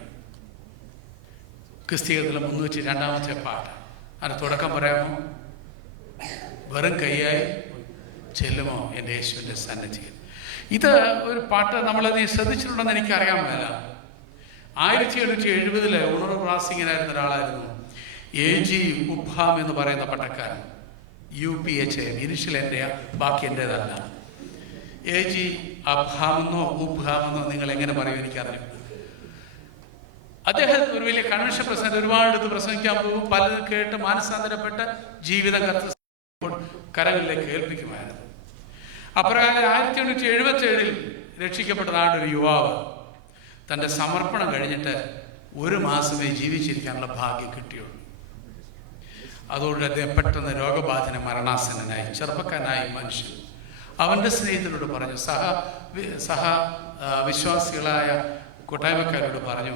ക്രിസ്തീയത്തിലെ 302-ാമത്തെ പാട്ട്. അതിന് തുടക്കം പറയാമോ? വെറും കൈയായി ചെല്ലുമോ എൻ്റെ യേശുവിൻ്റെ സന്നിധിയിൽ. ഇത് ഒരു പാട്ട് നമ്മളത് ശ്രദ്ധിച്ചിട്ടുണ്ടെന്ന് എനിക്കറിയാൻ മേല. 1770 ഉണർവ് പ്രാസിംഗനായിരുന്ന ഒരാളായിരുന്നു AG ഉബ്ഹാം എന്ന് പറയുന്ന പട്ടക്കാരൻ. UPHAM ഇനിഷ്യൽ എൻ്റെയാ, ബാക്കി എൻ്റേതല്ല. AG അബ്ഹാമെന്നോ ഉബ്ഹാമെന്നോ നിങ്ങൾ എങ്ങനെ പറയും എനിക്കറിയില്ല. അദ്ദേഹം ഒരു വലിയ കൺവെൻഷൻ പ്രസംഗം ഒരുപാട് പ്രസംഗിക്കാൻ പോകും. പലരും കേട്ട് മാനസാന്തരപ്പെട്ട് ജീവിതം കരങ്ങളിലേക്ക് ഏൽപ്പിക്കുമായിരുന്നു. അപ്രകാരം 1877 രക്ഷിക്കപ്പെട്ടതാണ് ഒരു യുവാവ്. തൻ്റെ സമർപ്പണം കഴിഞ്ഞിട്ട് 1 മാസമേ ജീവിച്ചിരിക്കാനുള്ള ഭാഗ്യം കിട്ടിയുള്ളൂ. അതുകൊണ്ട് അദ്ദേഹം പെട്ടെന്ന് രോഗബാധിത മരണാസന്നനായി. ചെറുപ്പക്കാരനായി മനുഷ്യൻ അവൻ്റെ സ്നേഹിതരോട് പറഞ്ഞു, വിശ്വാസികളായ കൂട്ടായ്മക്കാരോട് പറഞ്ഞു,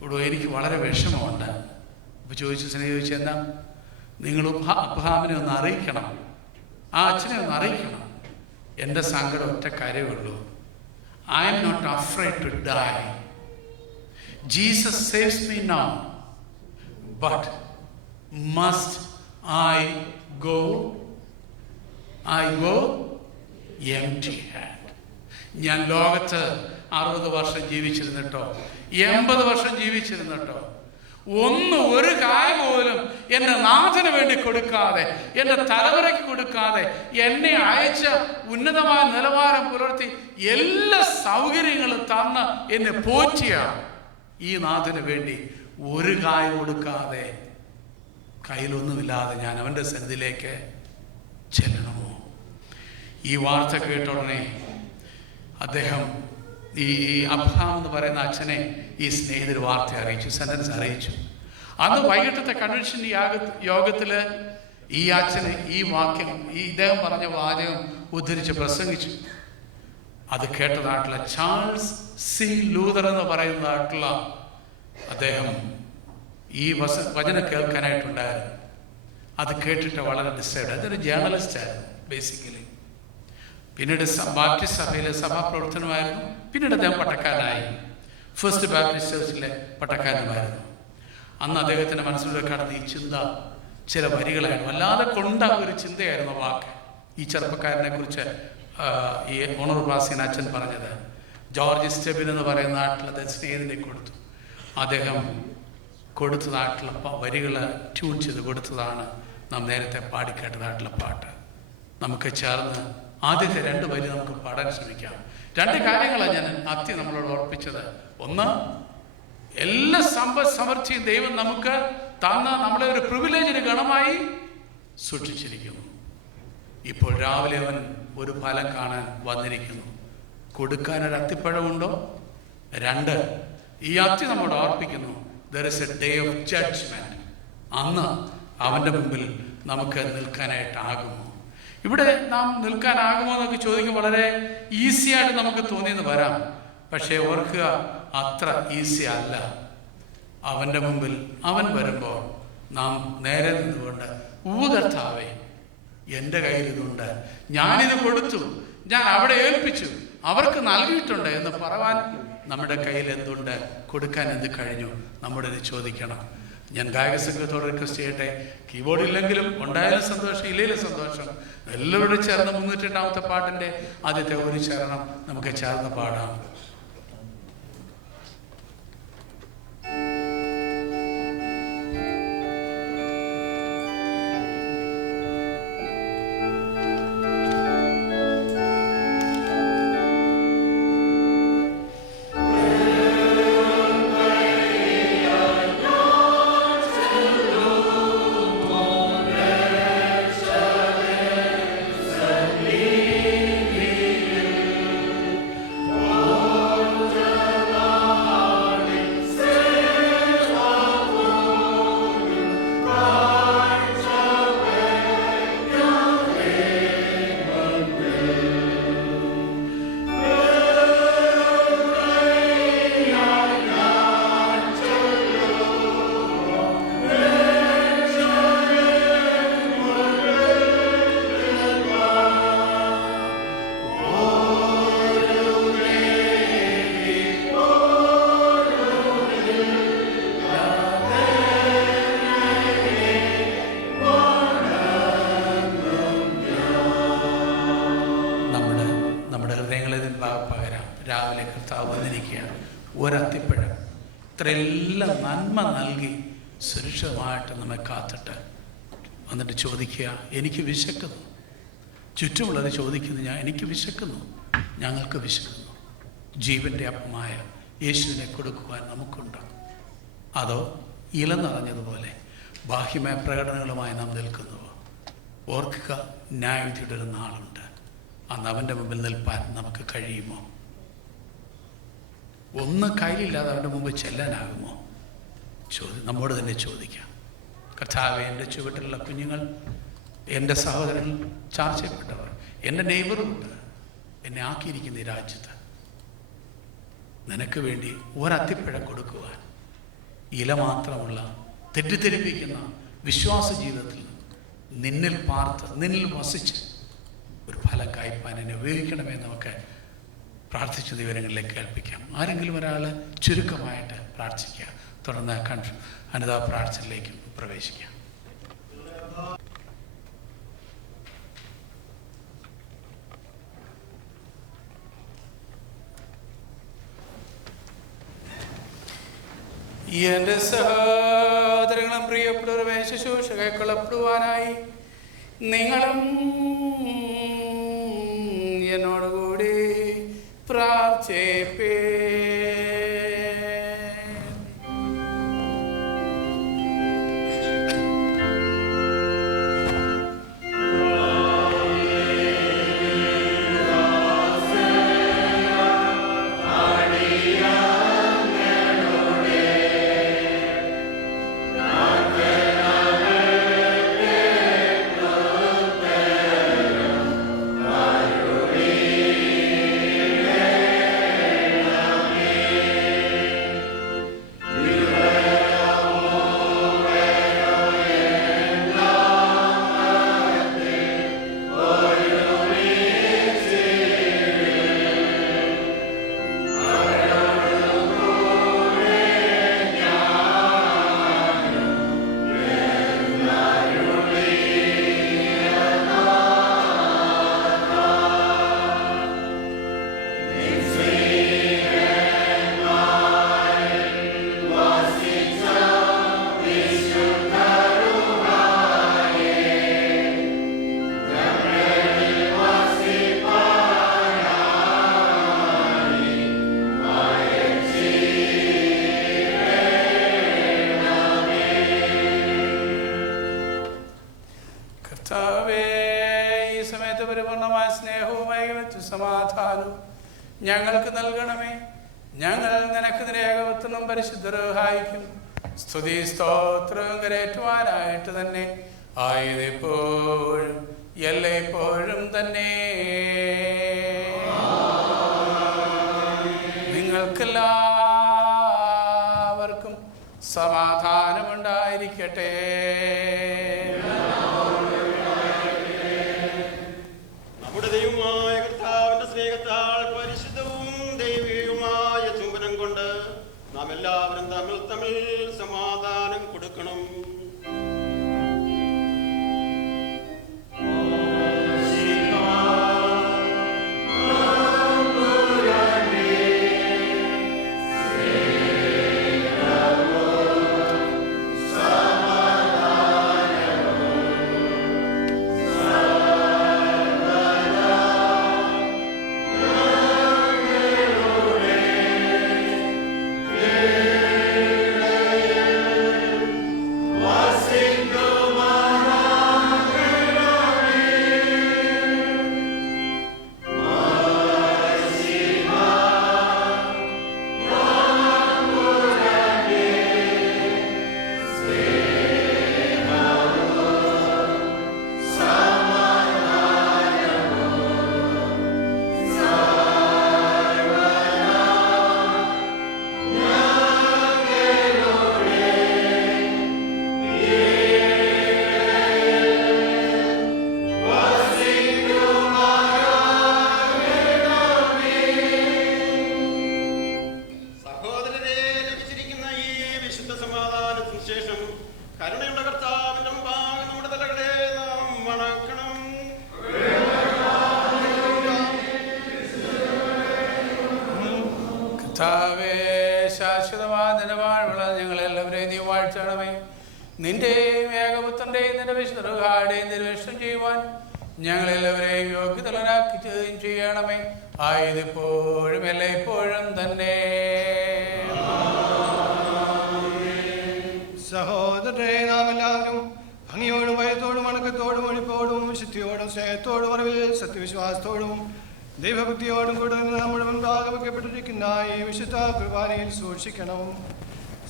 ഇവിടെ എനിക്ക് വളരെ വിഷമമുണ്ട്. അപ്പോൾ ചോദിച്ചു എന്താ? നിങ്ങൾ അബ്രഹാമിനെ ഒന്ന് അറിയിക്കണം, ആ അച്ഛനെ ഒന്ന് അറിയിക്കണം. എൻ്റെ സങ്കടം ഒറ്റ കാര്യമേ ഉള്ളൂ. I am not afraid to die. Jesus saves me now, but must I go empty hand. ഞാൻ ലോകത്ത് 60 വർഷം ജീവിച്ചിരുന്നിട്ടോ 80 വർഷം ജീവിച്ചിരുന്നിട്ടോ ഒരു കാര്യം പോലും എൻ്റെ നാഥന് വേണ്ടി കൊടുക്കാതെ, എൻ്റെ തലമുറയ്ക്ക് കൊടുക്കാതെ, എന്നെ അയച്ച ഉന്നതമായ നിലവാരം പുലർത്തി എല്ലാ സൗകര്യങ്ങളും തന്ന് എന്നെ പോറ്റിയ ഈ നാഥന് വേണ്ടി ഒരു കായ കൊടുക്കാതെ, കയ്യിലൊന്നുമില്ലാതെ ഞാൻ അവൻ്റെ സന്നിധിയിലേക്ക് ചെല്ലണമോ? ഈ വാർത്ത കേട്ട ഉടനെ അദ്ദേഹം ഈ അബ്രഹാം എന്ന് പറയുന്ന അച്ഛനെ ഈ സ്നേഹിതർ വാർത്ത അറിയിച്ചു, സെന്റൻസ് അറിയിച്ചു. അന്ന് വൈകിട്ടത്തെ കൺവെൻഷൻ യോഗത്തിൽ ഈ അച്ഛന് ഈ വാക്യം, ഇദ്ദേഹം പറഞ്ഞ വാചകം ഉദ്ധരിച്ച് പ്രസംഗിച്ചു. അത് കേട്ടതായിട്ടുള്ള ചാൾസ് സി ലൂതർ എന്ന് പറയുന്നതായിട്ടുള്ള അദ്ദേഹം ഈ വചനം കേൾക്കാനായിട്ടുണ്ടായിരുന്നു. അത് കേട്ടിട്ട് വളരെ ഡിസൈഡ്. അതൊരു ജേർണലിസ്റ്റ് ആയിരുന്നു ബേസിക്കലി. പിന്നീട് ബാപ്റ്റിസ്റ്റ് സഭയിലെ സഭാപ്രവർത്തനമായിരുന്നു. പിന്നീട് അദ്ദേഹം പട്ടക്കാരനായി. First Baptist ചർച്ചിലെ പട്ടക്കാരനുമായിരുന്നു. അന്ന് അദ്ദേഹത്തിൻ്റെ മനസ്സിലൂടെ കടന്ന ഈ ചിന്ത ചില വരികളായിരുന്നു. വല്ലാതെ കൊണ്ട ഒരു ചിന്തയായിരുന്നു വാക്ക്. ഈ ചെറുപ്പക്കാരനെ കുറിച്ച് ഈ ഓണർ ബാസിൻ അച്ഛൻ പറഞ്ഞത്, ജോർജ് സ്റ്റെബിൻ എന്ന് പറയുന്ന നാട്ടിൽ സ്നേഹിതനെ കൊടുത്തു. അദ്ദേഹം കൊടുത്തതായിട്ടുള്ള വരികൾ ട്യൂൺ ചെയ്ത് കൊടുത്തതാണ് നാം നേരത്തെ പാടിക്കേട്ടതായിട്ടുള്ള പാട്ട്. നമുക്ക് ചേർന്ന് ആദ്യത്തെ 2 വരി നമുക്ക് പാടാൻ ശ്രമിക്കാം. 2 കാര്യങ്ങളാണ് ഞാൻ ആദ്യം നമ്മളോട് ഓർപ്പിച്ചത്. ഒന്ന്, എല്ലാ സമൃദ്ധിയും ദൈവം നമുക്ക് തന്ന നമ്മളെ ഒരു പ്രിവിലേജിന് ഗണമായി സൂക്ഷിച്ചിരിക്കുന്നു. ഇപ്പോൾ രാവിലെ അവൻ ഒരു ഫലം കാണാൻ വന്നിരിക്കുന്നു. കൊടുക്കാനൊരു അത്തിപ്പഴമുണ്ടോ? 2, ഈ അത്തി നമ്മോട് ഓർപ്പിക്കുന്നു, there is a day of judgment. അന്ന് അവൻ്റെ മുമ്പിൽ നമുക്ക് നിൽക്കാനായിട്ടാകുമോ? ഇവിടെ നാം നിൽക്കാനാകുമോ എന്നൊക്കെ ചോദിക്കും. വളരെ ഈസിയായിട്ട് നമുക്ക് തോന്നിയെന്ന് വരാം. പക്ഷേ ഓർക്കുക, അത്ര ഈസി അല്ല. അവൻ്റെ മുമ്പിൽ അവൻ വരുമ്പോൾ നാം നേരെ നിന്നുകൊണ്ട്, കർത്താവേ, എൻ്റെ കയ്യിൽ ഇതുണ്ട്, ഞാനിത് കൊടുത്തു, ഞാൻ അവിടെ ഏൽപ്പിച്ചു, അവർക്ക് നൽകിയിട്ടുണ്ട് എന്ന് പറയാൻ നമ്മുടെ കയ്യിൽ എന്തുണ്ട്, കൊടുക്കാൻ എന്ത് കഴിഞ്ഞു, നമ്മുടെ ഇത് ചോദിക്കണം. ഞാൻ ഗായക സംഘത്തോട് റിക്വസ്റ്റ് ചെയ്യട്ടെ, കീബോർഡ് ഇല്ലെങ്കിലും ഉണ്ടായാലും സന്തോഷം, ഇല്ലെങ്കിലും സന്തോഷം. എല്ലാവരോടും ചേർന്ന് 308-ാമത്തെ പാട്ടിൻ്റെ ആദ്യത്തെ ഒരു ചരണം നമുക്ക് ചേർന്ന് പാടാം. ഒരത്തിപ്പഴം ഇത്രയെല്ലാം നന്മ നൽകി സുരക്ഷിതമായിട്ട് നമ്മെ കാത്തിട്ട് വന്നിട്ട് ചോദിക്കുക, എനിക്ക് വിശക്കുന്നു. ചുറ്റുമുള്ളത് ചോദിക്കുന്നു, എനിക്ക് വിശക്കുന്നു, ഞങ്ങൾക്ക് വിശക്കുന്നു. ജീവൻ്റെ അപ്പമായ യേശുവിനെ കൊടുക്കുവാൻ നമുക്കുണ്ട്. അതോ ഇല നിറഞ്ഞതുപോലെ ബാഹ്യമായ പ്രകടനങ്ങളുമായി നാം നിൽക്കുന്നുവോ? ഓർക്കുക, ന്യായവിധിയുടെ ഒരു നാളുണ്ട്. അന്ന് അവൻ്റെ മുമ്പിൽ നിൽപ്പാൻ നമുക്ക് കഴിയുമോ? ഒന്ന് കയ്യിലില്ലാതെ അവൻ്റെ മുമ്പിൽ ചെല്ലാനാകുമോ? നമ്മോട് തന്നെ ചോദിക്കാം. കർത്താവേ, എൻ്റെ ചുവട്ടിലുള്ള കുഞ്ഞുങ്ങൾ, എൻ്റെ സഹോദരൻ, ചാർച്ചപ്പെട്ടവർ, എൻ്റെ നെയ്ബറുണ്ട്, എന്നെ ആക്കിയിരിക്കുന്ന ഈ രാജ്യത്ത് നിനക്ക് വേണ്ടി ഒരത്തിപ്പഴം കൊടുക്കുവാൻ ഇല മാത്രമുള്ള തെറ്റിദ്ധരിപ്പിക്കുന്ന വിശ്വാസ ജീവിതത്തിൽ നിന്നിൽ പാർത്ത് നിന്നിൽ വസിച്ച് ഒരു ഫലം കായ്പാൻ എന്നെ ഉപയോഗിക്കണമേ. നമുക്ക് പ്രാർത്ഥിച്ച വിവരങ്ങളിലേക്ക് കേൾപ്പിക്കാം. ആരെങ്കിലും ഒരാൾ ചുരുക്കമായിട്ട് പ്രാർത്ഥിക്കുക. തുടർന്ന് അനുതാപ പ്രാർത്ഥനയിലേക്ക് പ്രവേശിക്കാം. എൻ്റെ സഹോദരങ്ങളും പ്രിയപ്പെട്ടവരെ, ശുശ്രൂഷ കൈക്കൊള്ളപ്പെടുവാനായി നിങ്ങളും എന്നോടുകൂടി പ്രാർത്ഥിപ്പേ. കർത്താവേ, ഈ സമയത്ത് പരിപൂർണമായ സ്നേഹവും ഐകമത്യ സമാധാനവും ഞങ്ങൾക്ക് നൽകണമേ. ഞങ്ങൾ നിനക്ക് ഏകവത്വം പരിശുദ്ധഹായിക്കും സ്തുതി സ്തോത്രവും കരേറ്റുവാനായിട്ട് തന്നെ ആയതെപ്പോഴും എല്ലായ്പ്പോഴും തന്നെ. നിങ്ങൾക്കെല്ലാവർക്കും സമാധാനമുണ്ടായിരിക്കട്ടെ. നമ്മുടെ ദൈവമായ കർത്താവിന്റെ സ്നേഹത്താൽ പരിശുദ്ധവും ദൈവികവുമായ ചുംബനം കൊണ്ട് നാം എല്ലാവരും തമ്മിൽ സമാധാനം കൊടുക്കണം. നിന്റെയും ഏകപുത്രന്റെയും നിന്റെ വിശുദ്ധരുടെയും നിർവേഷണം ചെയ്യുവാൻ ഞങ്ങളെല്ലാവരെയും യോഗ്യതലരാക്കുകയും ചെയ്യണമേ. ആയതിപ്പോഴും എല്ലായ്പ്പോഴും തന്നെ. സഹോദരരെ, നാം എല്ലാവരും ഭംഗിയോടും ഭയത്തോടും അണക്കത്തോടും ഒഴിപ്പോടും ശുദ്ധിയോടും സ്നേഹത്തോടും അറിവിൽ സത്യവിശ്വാസത്തോടും ദൈവഭക്തിയോടും കൂടെ നമ്മുടെ മുൻപാകെ വയ്ക്കപ്പെട്ടിരിക്കുന്ന ഈ വിശുദ്ധ കുർബാനയിൽ സൂക്ഷിക്കണം.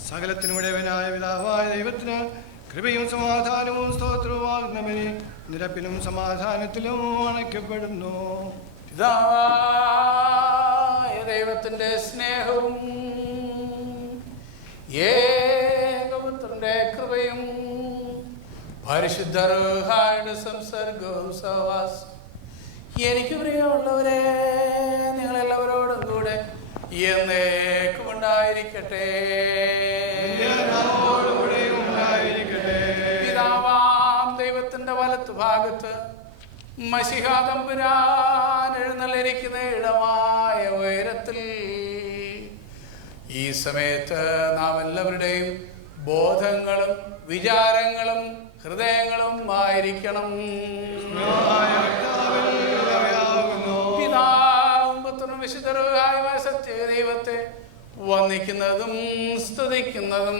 സകലത്തിനുടയവനായ പിതാവായ ദൈവത്തിന് കൃപയും സമാധാനവും സ്തോത്രവുമാകുന്നവനെ നിരപ്പിലും സമാധാനത്തിലും അണയ്ക്കപ്പെടുന്നു. പിതാവായ ദൈവത്തിന്റെ സ്നേഹവും ഏകപുത്രന്റെ കൃപയും പരിശുദ്ധ റൂഹായുടെ സംസർഗവും സഹവാസം എനിക്ക് പ്രിയമുള്ളവരെ നിങ്ങളെല്ലാവരോടും കൂടെ എന്നേക്കും ഉണ്ടായിരിക്കട്ടെ. പിതാവാം ദൈവത്തിന്റെ വലത്ത് ഭാഗത്ത് മശിഹാ തമ്പുരാൻ എഴുന്നള്ളിരിക്കുന്ന ഇടമായ ഉയരത്തിൽ ഈ സമയത്ത് നാം എല്ലാവരുടെയും ബോധങ്ങളും വിചാരങ്ങളും ഹൃദയങ്ങളും ആയിരിക്കണം. പിതാവും പുത്രനും വിശുദ്ധരുമായ സത്യ ദൈവത്തെ വന്ദിക്കുന്നതും സ്തുതിക്കുന്നതും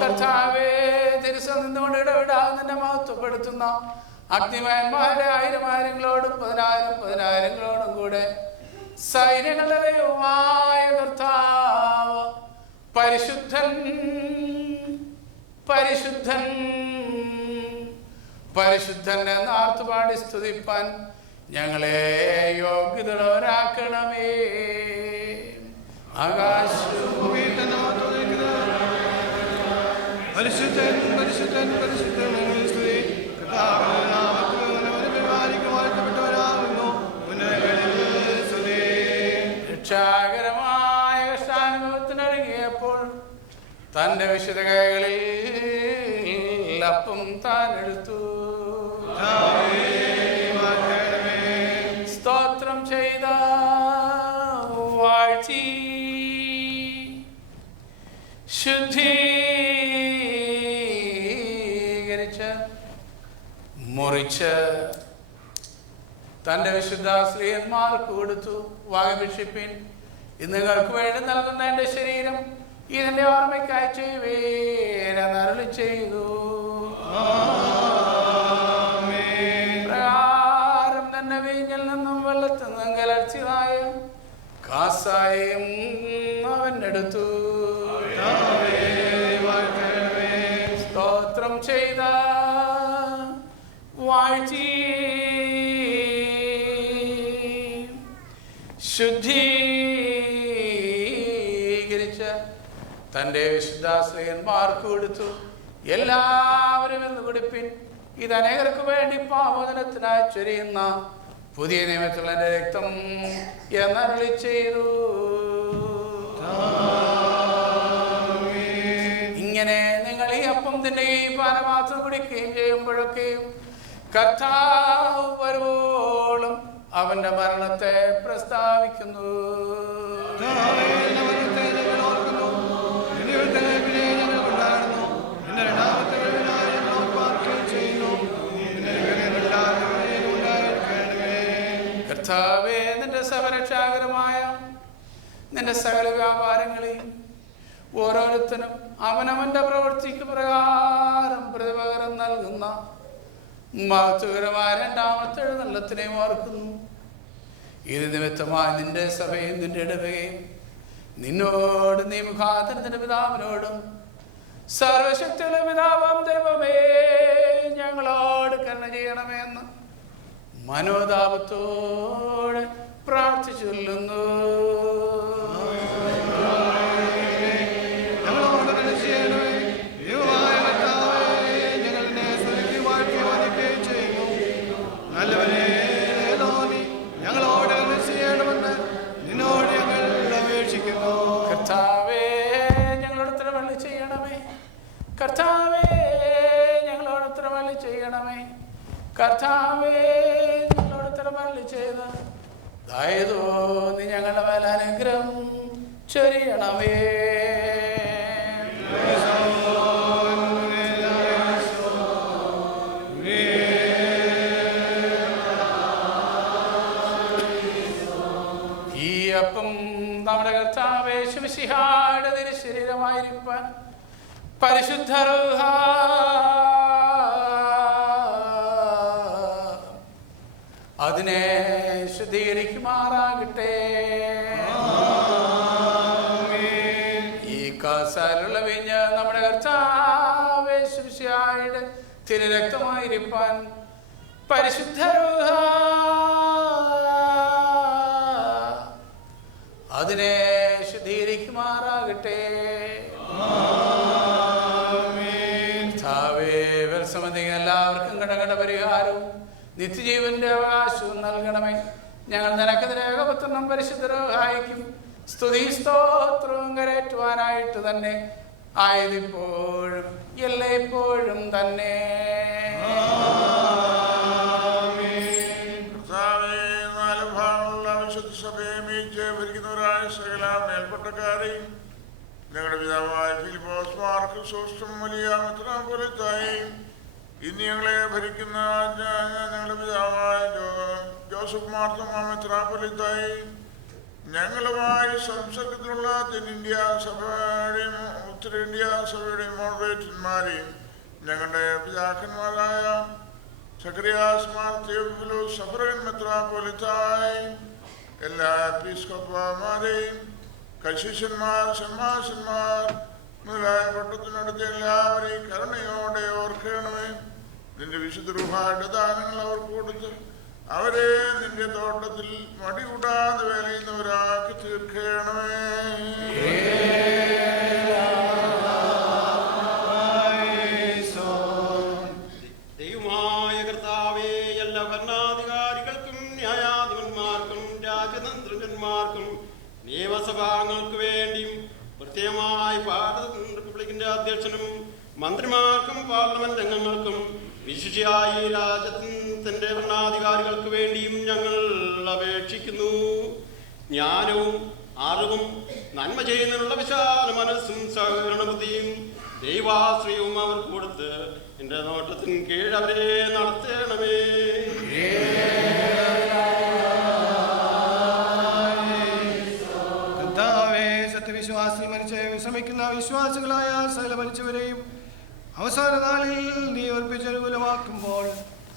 കർത്താവേ, തിരുസന്നിധികൊണ്ട് ഇടപെടാതെ നിന്നെ മഹത്വപ്പെടുത്തുന്ന അഗ്നിമയന്മാരെ ആയിരമായിരങ്ങളോടും പതിനായിരങ്ങളോടും കൂടെ സൈന്യങ്ങളുടെ ദൈവമായ കർത്താവ് പരിശുദ്ധൻ പരിശുദ്ധൻ പരിശുദ്ധൻ എന്ന് ആർത്തുപാടി സ്തുതിപ്പാൻ ഞങ്ങളെ യോഗ്യതയുള്ളവരാക്കണമേ. ആകാശവും പരിശുദ്ധൻ പരിശുദ്ധൻ പരിശുദ്ധൻ സ്തുതി. രക്ഷാകരമായ കഷ്ടാനുഭവത്തിനിറങ്ങിയപ്പോൾ തന്റെ വിശുദ്ധ കൈകളിൽ അപ്പം താൻ എടുത്തു, സ്തോത്രം ചെയ്ത വാഴ്ത്തി ശുദ്ധീകരിച്ച് മുറിച്ച് തന്റെ വിശുദ്ധ സ്ത്രീയന്മാർക്ക് കൊടുത്തു. വകഭിക്ഷിപ്പിൻ, ഇന്ന് നിങ്ങൾക്ക് വേണ്ടി നൽകുന്ന എന്റെ ശരീരം ഇതിന്റെ ഓർമ്മയ്ക്കായി ചെയ്യുവേൻ അരുളി ചെയ്തു. കാസായും അവൻ എടുത്തു. സ്തോത്രം ചെയ്ത വാഴ്ത്തി ശുദ്ധീകരിച്ച തൻ്റെ വിശുദ്ധാശ്രയന്മാർക്ക് കൊടുത്തു. എല്ലാവരും എന്ന് കുടിപ്പിൻ, ഇത് അനേകർക്ക് വേണ്ടി പാവനത്തിനായി ചൊരിയുന്ന പുതിയ നിയമത്തിലുള്ള എൻ്റെ രക്തം എന്നരുളി ചെയ്തു. ഇങ്ങനെ നിങ്ങൾ ഈ അപ്പം തിന്നുകയും പാനപാത്രം കുടിക്കുകയും ചെയ്യുമ്പോഴൊക്കെയും കർത്താവ് വരുവോളം അവന്റെ മരണത്തെ പ്രസ്താവിക്കുന്നു. കർത്താവേ, നിന്റെ സവരക്ഷാകരമായ നിന്റെ സകല വ്യാപാരങ്ങളെയും ഓരോരുത്തരും അവനവന്റെ പ്രവൃത്തിക്ക് പ്രകാരം പ്രതിപകരം നൽകുന്ന മഹത്വകരമായ രണ്ടാമത്തെ എഴുന്നള്ളത്തിനെയും ഓർക്കുന്നു. ഇത് നിമിത്തമായി നിന്റെ സഭയും നിന്റെ ഇടവകയും നിന്നോട് നീ മുഖാന്തരം നിന്റെ പിതാവിനോടും സർവശക്തിയുള്ള പിതാവാം ദൈവമേ ഞങ്ങളോട് കരുണ ചെയ്യണമേ എന്ന് മനോതാപത്തോടെ പ്രാർത്ഥിച്ചുകൊള്ളുന്നു. കർത്താവേ, ഞങ്ങളോട് ഉത്തരമരുളി ചെയ്യണമേ. കർത്താവേ, ഞങ്ങളോട് ഉത്തരമരുളി ചെയ്ത് ദയതോ നീ ഞങ്ങളുടെ മേൽ അനുഗ്രഹം ചൊരിയണമേ. ഈ അപ്പം നമ്മുടെ കർത്താവേ ശിവശിഹായുടെ തിരുശരീരമായിരിക്കാൻ പരിശുദ്ധ റൂഹ അതിനെ ശുദ്ധീകരിക്കുമാറാകട്ടെ. ഈ കാസാലുള്ള വീഞ്ഞ് നമ്മുടെ കർത്താവേ ശിവശിഹായുടെ തിരുരക്തമായിരിക്കാൻ പരിശുദ്ധ റൂഹ അതിനെ ശുദ്ധീകരിക്കുമാറാകട്ടെ. എല്ലാവർക്കും കടകട പരിഹാരവും നിത്യജീവന്റെ അവകാശവും നൽകണമേ. ഞങ്ങൾ നിനക്ക് ഏകപുത്രനും പരിശുദ്ധരായിരിക്കും സ്തുതി സ്തോത്രവും കരേറ്റുവാനായിട്ട് തന്നെ ആയതിപ്പോഴും എല്ലായ്പ്പോഴും തന്നെ. മേൽപ്പെട്ടക്കാരെയും ഞങ്ങളുടെ പിതാവായ ഫിലിപ്പോസ് മാർക്കോസും വലിയ മെത്രാപ്പൊലീത്തായും ഇന്ന് ഞങ്ങളെ ഭരിക്കുന്ന ഞങ്ങളുടെ പിതാവായ ജോസഫ് മാർത്തോമാ മെത്രാപ്പൊലീത്തായും ഞങ്ങളുമായി സംസർഗത്തിലുള്ള തെന്നിന്ത്യ സഭയുടെയും ഉത്തരേന്ത്യ സഭയുടെയും മോഡറേറ്റർമാരെയും ഞങ്ങളുടെ പിതാക്കന്മാരായ സക്കറിയാസ് മാർ തിയോഫിലോസ് സഫറൻ മെത്രാപ്പൊലീത്തായും എല്ലാ എപ്പിസ്കോപ്പമാരെയും കശിഷ്യന്മാർ ഷമ്മാശന്മാർ മുതലായ പട്ടത്തിനടുത്ത് എല്ലാവരെയും കരുണയോടെ ഓർക്കണമേ. നിന്റെ വിശുദ്ധ റൂഹായുടെ ദാനങ്ങൾ അവർക്ക് കൊടുത്ത് അവരെ നിന്റെ തോട്ടത്തിൽ മടികൂടാതെ വേലയുന്നവരാക്കി തീർക്കണമേ. ദൈവമായ കർത്താവേ, എല്ലാ ഭരണാധികാരികൾക്കും ന്യായാധിപന്മാർക്കും രാജതന്ത്രജ്ഞന്മാർക്കും നിയമസഭാംഗങ്ങൾക്ക് വേണ്ടിയും പ്രത്യേകമായി ഭാരത റിപ്പബ്ലിക്കിന്റെ അധ്യക്ഷനും മന്ത്രിമാർക്കും പാർലമെന്റ് അംഗങ്ങൾക്കും വിശിഷ്യായി രാജ്യത്തിന്റെ ഭരണാധികാരികൾക്ക് വേണ്ടിയും ഞങ്ങൾ അപേക്ഷിക്കുന്നു. ജ്ഞാനവും അറിവും നന്മ ചെയ്യുന്നതിനുള്ള വിശാല മനസ്സും സഹകരണ ബുദ്ധിയും ദൈവാശ്രയവും അവർക്ക് കൊടുത്ത് എന്റെ നോട്ടത്തിന് കീഴ് അവരെ നടത്തണമേ. സത്യവിശ്വാസി മരിച്ച് വിശ്രമിക്കുന്ന വിശ്വാസികളായ സകല മരിച്ചവരെയും അവസാന നാളിൽ നീ ഉറപ്പിച്ചനുകൂലമാക്കുമ്പോൾ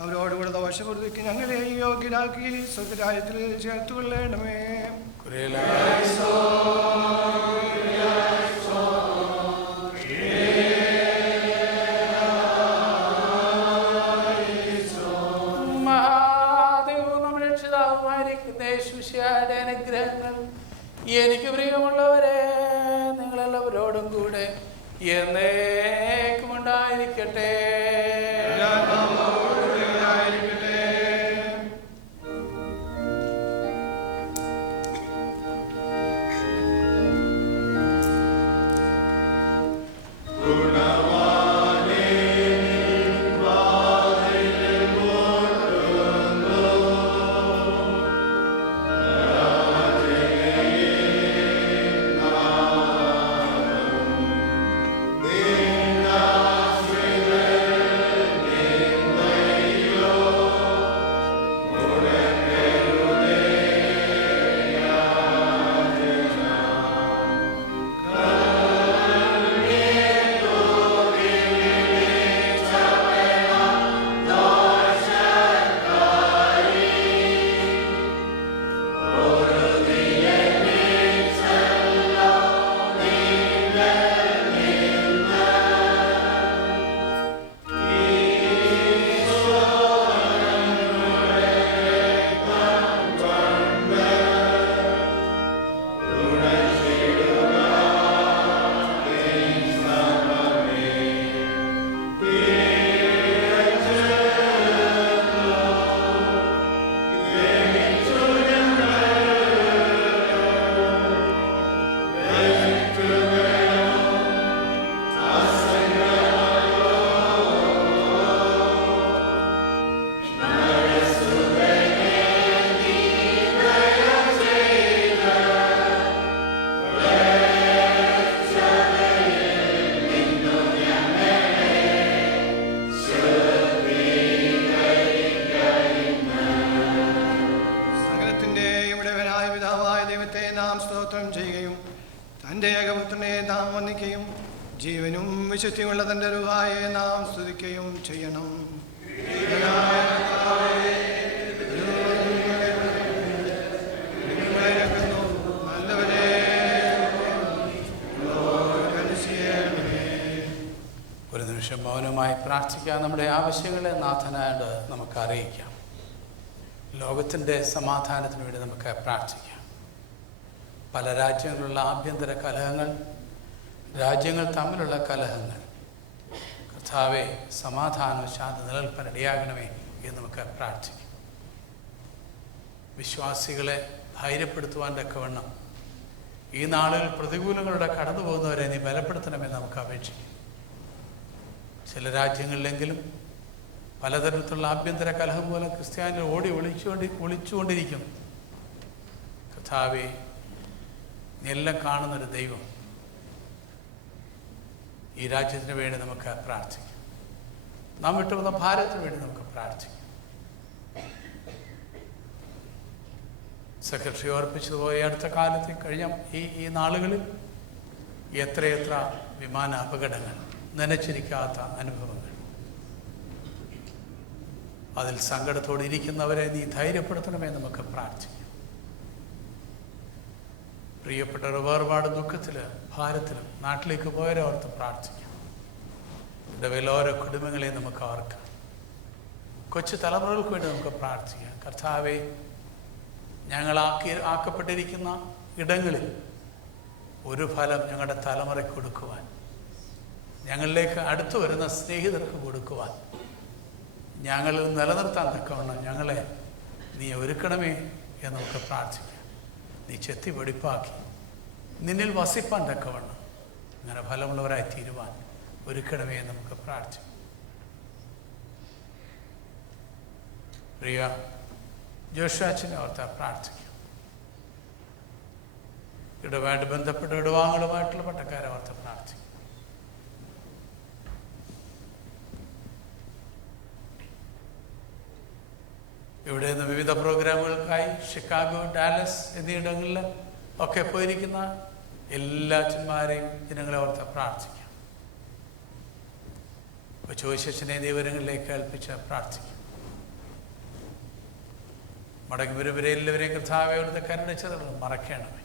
അവരോടുകൂടെ ദോഷപ്രവൃത്തിക്ക് ഞങ്ങളെ യോഗ്യരാക്കി സ്വർഗരാജ്യത്തിൽ ചേർത്തുകൊള്ളണമേ. മഹാദേവവും നമ്മുടെ രക്ഷിതാവുമായിരിക്കുന്ന യേശുമിശിഹായുടെ അനുഗ്രഹങ്ങൾ എനിക്ക് പ്രിയമുള്ളവരെ നിങ്ങളെല്ലാവരോടും കൂടെ എന്നേക്കും ഉണ്ടായിരിക്കട്ടെ. ജീവനും വിശുദ്ധിയുള്ള തന്റെ രൂഹായെ നാം സ്തുതിക്കുകയും ചെയ്യണം. ഒരു നിമിഷം മൗനമായി പ്രാർത്ഥിക്കാം. നമ്മുടെ ആവശ്യങ്ങളെ നാഥനായിട്ട് നമുക്ക് അറിയിക്കാം. ലോകത്തിൻ്റെ സമാധാനത്തിന് വേണ്ടി നമുക്ക് പ്രാർത്ഥിക്കാം. പല രാജ്യങ്ങളിലുള്ള ആഭ്യന്തര കലഹങ്ങൾ, രാജ്യങ്ങൾ തമ്മിലുള്ള കലഹങ്ങൾ, കർത്താവെ സമാധാനം ശാന്തി നിലനിൽപ്പാൻ ഇടയാകണമേ എന്ന് നമുക്ക് പ്രാർത്ഥിക്കാം. വിശ്വാസികളെ ധൈര്യപ്പെടുത്തുവാൻ തക്കവണ്ണം ഈ നാളുകൾ പ്രതികൂലങ്ങളുടെ കടന്നു പോകുന്നവരെ നീ ബലപ്പെടുത്തണമെന്ന് നമുക്ക് അപേക്ഷിക്കാം. ചില രാജ്യങ്ങളിലെങ്കിലും പലതരത്തിലുള്ള ആഭ്യന്തര കലഹം മൂലം ക്രിസ്ത്യാനികൾ ഒളിച്ചുകൊണ്ടിരിക്കും. കർത്താവെ നീ എല്ലാം കാണുന്നൊരു ദൈവം, ഈ രാജ്യത്തിന് വേണ്ടി നമുക്ക് പ്രാർത്ഥിക്കാം. നാം വിട്ടുവന്ന ഭാരതത്തിന് വേണ്ടി നമുക്ക് പ്രാർത്ഥിക്കാം. സെക്രട്ടറി ഓർപ്പിച്ചതുപോലെ അടുത്ത കാലത്ത് കഴിഞ്ഞ ഈ നാളുകളിൽ എത്രയെത്ര വിമാന അപകടങ്ങൾ, നനച്ചിരിക്കാത്ത അനുഭവങ്ങൾ. അതിൽ സങ്കടത്തോടെ ഇരിക്കുന്നവരെ നീ ധൈര്യപ്പെടുത്തണമേ നമുക്ക് പ്രാർത്ഥിക്കാം. പ്രിയപ്പെട്ടവർ വേർപാട് ദുഃഖത്തില് ഭാരത്തിലും നാട്ടിലേക്ക് പോയവരെ ഓർത്ത് പ്രാർത്ഥിക്കാം. ഇടവേൽ ഓരോ കുടുംബങ്ങളെയും നമുക്ക് ഓർക്കാം. കൊച്ചു തലമുറകൾക്ക് വേണ്ടി നമുക്ക് പ്രാർത്ഥിക്കാം. കർത്താവെ, ആക്കപ്പെട്ടിരിക്കുന്ന ഇടങ്ങളിൽ ഒരു ഫലം ഞങ്ങളുടെ തലമുറയ്ക്ക് കൊടുക്കുവാൻ, ഞങ്ങളിലേക്ക് അടുത്തു വരുന്ന സ്നേഹിതർക്ക് കൊടുക്കുവാൻ, ഞങ്ങൾ നിലനിർത്താൻ തക്കവണ്ണം ഞങ്ങളെ നീ ഒരുക്കണമേ എന്ന് നമുക്ക് പ്രാർത്ഥിക്കാം. നീ ചെത്തി വെടിപ്പാക്കി നിന്നിൽ വസിപ്പാൻ തക്കവണ്ണം അങ്ങനെ ഫലമുള്ളവരായി തീരുവാൻ ഒരുക്കണമേ എന്ന് നമുക്ക് പ്രാർത്ഥിക്കാം. പ്രിയ ജോഷാച്ചിനെ ഓർത്താ പ്രാർത്ഥിക്കാം. ഇടവായിട്ട് ബന്ധപ്പെട്ട ഇടവാങ്ങളുമായിട്ടുള്ള പട്ടക്കാരെ ഓർത്ത് പ്രാർത്ഥിക്കാം. ഇവിടെ നിന്ന് വിവിധ പ്രോഗ്രാമുകൾക്കായി ഷിക്കാഗോ, ഡാലസ് എന്നീയിടങ്ങളിൽ ഒക്കെ പോയിരിക്കുന്ന എല്ലാ അച്ഛന്മാരെയും ജനങ്ങളെ ഓർത്ത് പ്രാർത്ഥിക്കാം. ചോദിച്ചനെ ദൈവങ്ങളിലേക്ക് ഏൽപ്പിച്ച് പ്രാർത്ഥിക്കും. മടങ്ങി വരുവരെ എല്ലാവരെയും കർത്താവേ അവിടുത്തെ കരുണച്ചതകൾ മറക്കണമേ.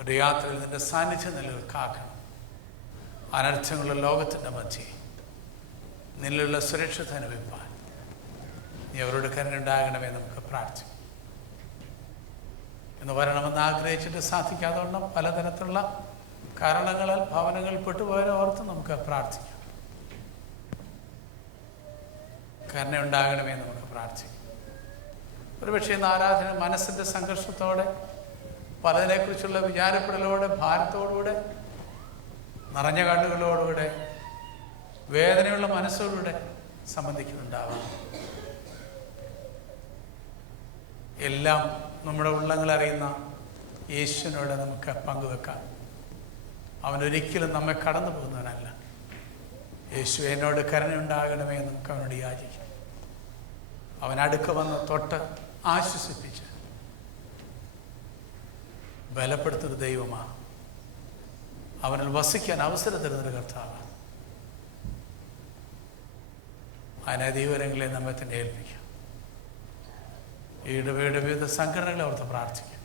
ഒരു യാത്രയിൽ നിന്റെ സാന്നിധ്യം നിലനിൽക്കാക്കണം. അനർത്ഥങ്ങളുടെ ലോകത്തിൻ്റെ മധ്യേ നിന്നുള്ള സുരക്ഷിത അനുഭവിപ്പാൻ നീ അവരോട് കരുണയുണ്ടാകണമേ നമുക്ക് പ്രാർത്ഥിക്കും. എന്ന് വരണമെന്ന് ആഗ്രഹിച്ചിട്ട് സാധിക്കാതെ വണ്ണം പലതരത്തിലുള്ള കാരണങ്ങളാൽ ഭവനങ്ങൾ പെട്ടുപോയവരെ ഓർത്ത് നമുക്ക് പ്രാർത്ഥിക്കാം. കരുണയുണ്ടാകണമേ നമുക്ക് പ്രാർത്ഥിക്കാം. ഒരുപക്ഷെ ഇന്ന് ആരാധന മനസ്സിൻ്റെ സംഘർഷത്തോടെ പലതിനെക്കുറിച്ചുള്ള വിചാരപ്പെടലോടെ ഭാരത്തോടുകൂടെ നിറഞ്ഞ കണ്ണുകളോടുകൂടെ വേദനയുള്ള മനസ്സോടുകൂടെ സംബന്ധിക്കുന്നുണ്ടാവാം. എല്ലാം നമ്മുടെ ഉള്ളങ്ങളറിയുന്ന യേശുവിനോട് നമുക്ക് പങ്കുവെക്കാം. അവനൊരിക്കലും നമ്മെ കടന്നു പോകുന്നവനല്ല. യേശു എന്നോട് കരുണയുണ്ടാകണമേ എന്ന് നമുക്ക് അവനോട് യാചിക്കാം. അവൻ അടുക്ക വന്ന് തൊട്ട് ആശ്വസിപ്പിച്ച് ബലപ്പെടുത്തുന്ന ദൈവമാണ്. അവനിൽ വസിക്കാൻ അവസരം തരുന്നൊരു കർത്താവാണ്. അതിനെ ദൈവരങ്ങളെ നമ്മെ തന്നെ ഏൽപ്പിക്കാം. ഈ ഇടവയുടെ വിവിധ സംഘടനകളെ ഓർത്ത് പ്രാർത്ഥിക്കാം.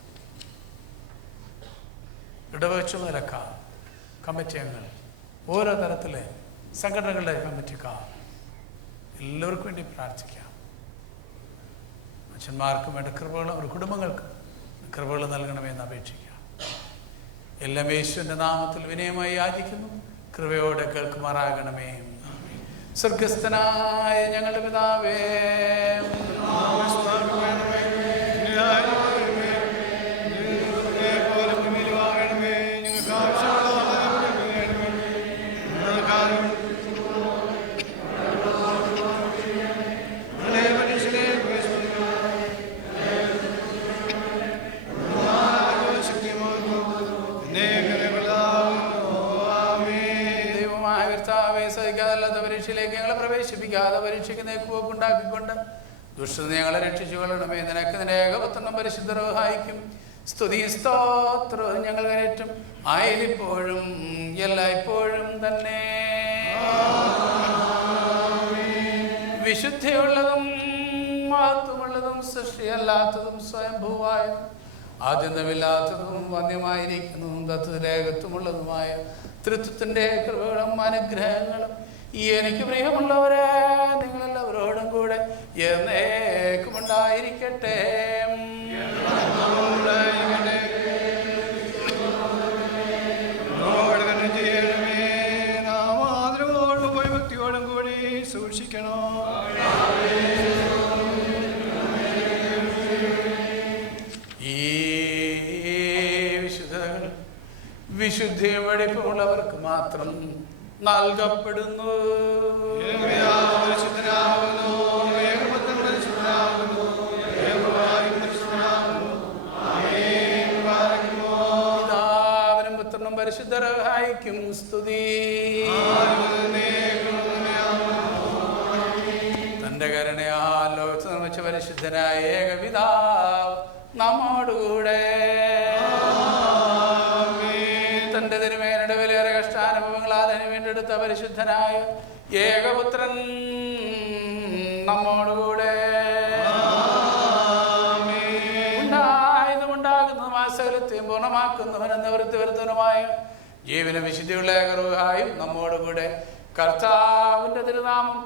ഇടവക ചുമതലക്കാർ, കമ്മിറ്റി അംഗങ്ങൾ, ഓരോ തരത്തിലെ സംഘടനകളുടെ കമ്മിറ്റിക്കാർ എല്ലാവർക്കും വേണ്ടി പ്രാർത്ഥിക്കാം. അച്ഛന്മാർക്കും വേണ്ട കൃപകൾ, അവരുടെ കുടുംബങ്ങൾക്ക് കൃപകൾ നൽകണമെന്ന് അപേക്ഷിക്കാം. എല്ലാം യേശുവിൻ്റെ നാമത്തിൽ വിനയമായി യാചിക്കുന്നു. കൃപയോടെ കേൾക്കുമാറാകണമേ. സ്വർഗസ്ഥനായ ഞങ്ങളുടെ പിതാവേ, പരീക്ഷയിലേക്ക് ഞങ്ങളെ പ്രവേശിപ്പിക്കാതെ പരീക്ഷയ്ക്ക് പോക്കുണ്ടാക്കിക്കൊണ്ട് ദുഷ്ടത ഞങ്ങളെ രക്ഷിച്ചുകൊള്ളണമേ. നിനക്ക് നിന്റെ ഏകപുത്രനും പരിശുദ്ധ റൂഹായിക്കും സ്തുതി സ്തോത്രം ഞങ്ങൾ കരേറ്റും ആയിരിപ്പോഴും എല്ലായ്പ്പോഴും തന്നെ. വിശുദ്ധിയുള്ളതും മഹത്വമുള്ളതും സൃഷ്ടിയല്ലാത്തതും സ്വയംഭൂവായതും ആദ്യന്തമില്ലാത്തതും വന്യമായിരിക്കുന്നതും തത്വരേഖത്വമുള്ളതുമായ തൃത്വത്തിൻ്റെ കൃപകളും അനുഗ്രഹങ്ങളും എനിക്ക് പ്രിയമുള്ളവരെ നിങ്ങളെല്ലാവരോടും കൂടെ എന്നേക്കും ഉണ്ടായിരിക്കട്ടെ. നാമാദരവോടും ഭയഭക്തിയോടും കൂടി സൂക്ഷിക്കണോ. ഈ വിശുദ്ധകൾ വിശുദ്ധിയും വെടിപ്പുമുള്ളവർക്ക് മാത്രം നൽകപ്പെടുന്നു. പിതാവിനും പുത്രനും പരിശുദ്ധ റൂഹായിക്കും സ്തുതി. തന്റെ കരുണയാൽ ലോകത്ത് നിർമ്മിച്ച പരിശുദ്ധനായ ഏകപിതാവ് നമ്മോടുകൂടെ തന്റെ തിരുമേനയുടെ വിലയേറെ കഷ്ടാനുഭവങ്ങളാൽ അതിന് വേണ്ടിയെടുത്ത പരിശുദ്ധനായ ഏകപുത്രൻ നമ്മോടുകൂടെ ഉണ്ടാകുന്നതുമായ സകലത്തെയും പൂർണ്ണമാക്കുന്നവനും നിവൃത്തി വരുത്തുന്നതുമായ ജീവനും വിശുദ്ധിയുള്ള ഏകറൂഹായും നമ്മോടുകൂടെ. കർത്താവിന്റെ തിരുനാമം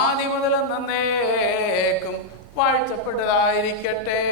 ആദ്യം മുതൽ എന്നേക്കും വാഴ്ത്തപ്പെട്ടതായിരിക്കട്ടെ.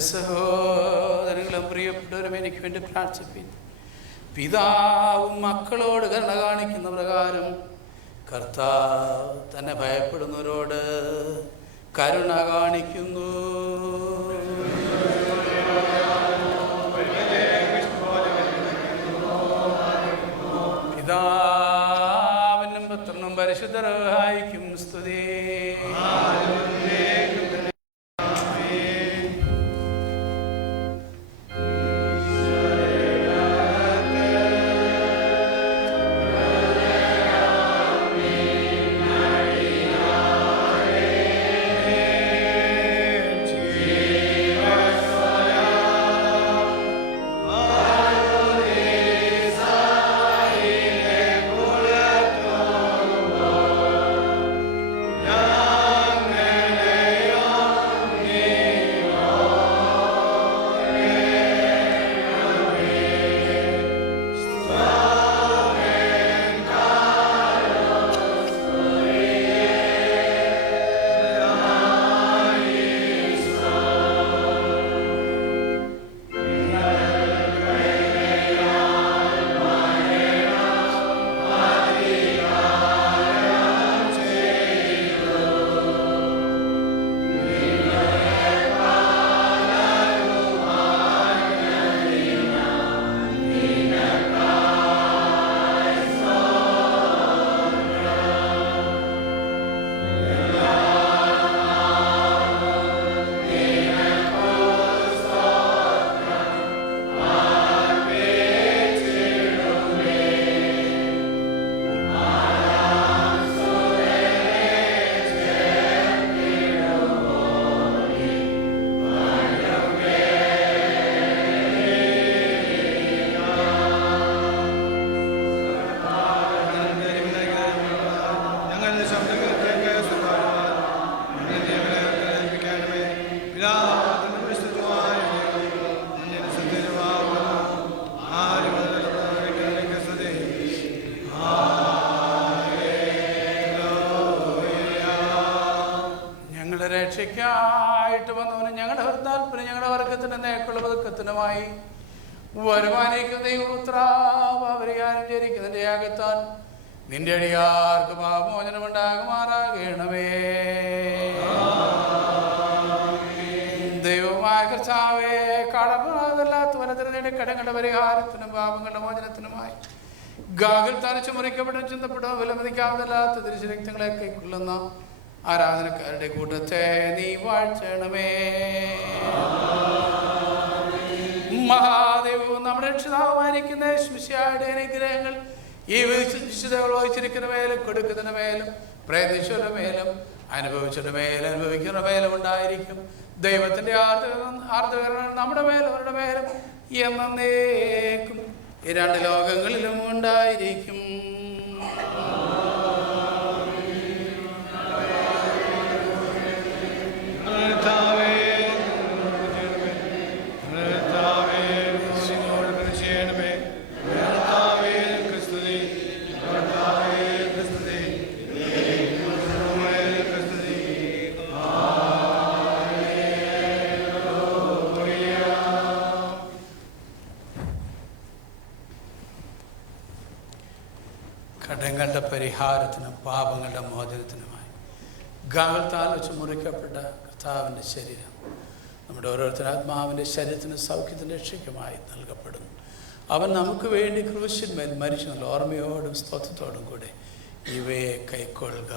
എൻ്റെ സഹോദരങ്ങളും പ്രിയപ്പെട്ടവരും എനിക്ക് വേണ്ടി പ്രാർത്ഥിപ്പിൻ. പിതാവും മക്കളോട് കരുണ കാണിക്കുന്ന പ്രകാരം കർത്താവ് തന്നെ ഭയപ്പെടുന്നവരോട് കരുണ കാണിക്കുന്നു. പിതാവിനും പുത്രനും പരിശുദ്ധ റൂഹായിക്കും സ്തുതി. രക്ഷയ്ക്കായിട്ട് വന്നവനും ഞങ്ങളുടെ ഹർത്താൽപ്പനും ഞങ്ങളുടെ വർഗത്തിന് നേക്കുള്ള പതുക്കത്തിനുമായി വരുമാനിക്കുന്ന ദൈവപുത്രാപരിഹാരം ജനിക്കുന്നതിൻ്റെ യാഗത്താൽ നിന്റെ അടിയാർക്ക് പാപമോചനമുണ്ടാകുമാറാകണമേ. ദൈവമായ കർത്താവേ, കടമല്ലാത്ത വനത്തിന് നേടിയ കടങ്ങളുടെ പരിഹാരത്തിനും പാപങ്ങളുടെ മോചനത്തിനുമായി ഗാഗിൽ തലച്ചു മുറിക്കപ്പെടും ചിന്തപ്പെടും വിലമതിക്കാവുന്നല്ലാത്ത തിരിച്ചുരക്തങ്ങളെ കൈക്കൊള്ളുന്ന ആരാധനക്കാരുടെ കൂട്ടത്തെ നീ വാഴ്ത്തണമേ. മഹാദേവവും നമ്മുടെ രക്ഷിതാവുമായിരിക്കുന്ന ശിഷ്യയുടെ അനുഗ്രഹങ്ങൾ ഈ വിശുദ്ധകൾ വഹിച്ചിരിക്കുന്ന മേലും കൊടുക്കുന്നതിന് മേലും പ്രയത്നിച്ചവരുടെ മേലും അനുഭവിച്ചവരുടെ മേലും അനുഭവിക്കുന്ന മേലും ഉണ്ടായിരിക്കും. ദൈവത്തിൻ്റെ ആർദ്രകരണം നമ്മുടെ മേലും അവരുടെ മേലും എന്നേക്കും ഈ രണ്ട് ലോകങ്ങളിലും ഉണ്ടായിരിക്കും. കടങ്ങളുടെ പരിഹാരത്തിനും പാപങ്ങളുടെ മോചനത്തിനുമായി ഗാഗൽത്താൽ വെച്ച് മുറിക്കപ്പെട്ട കർത്താവിൻ്റെ ശരീരം നമ്മുടെ ഓരോരുത്തരും ആത്മാവിൻ്റെ ശരീരത്തിന് സൗഖ്യത്തിൻ്റെ രക്ഷയ്ക്കുമായി നൽകപ്പെടുന്നു. അവൻ നമുക്ക് വേണ്ടി ക്രൂശിന്മേൽ മരിച്ചെന്നുള്ള ഓർമ്മയോടും സ്തോത്രത്തോടും കൂടെ ഇവയെ കൈക്കൊള്ളുക.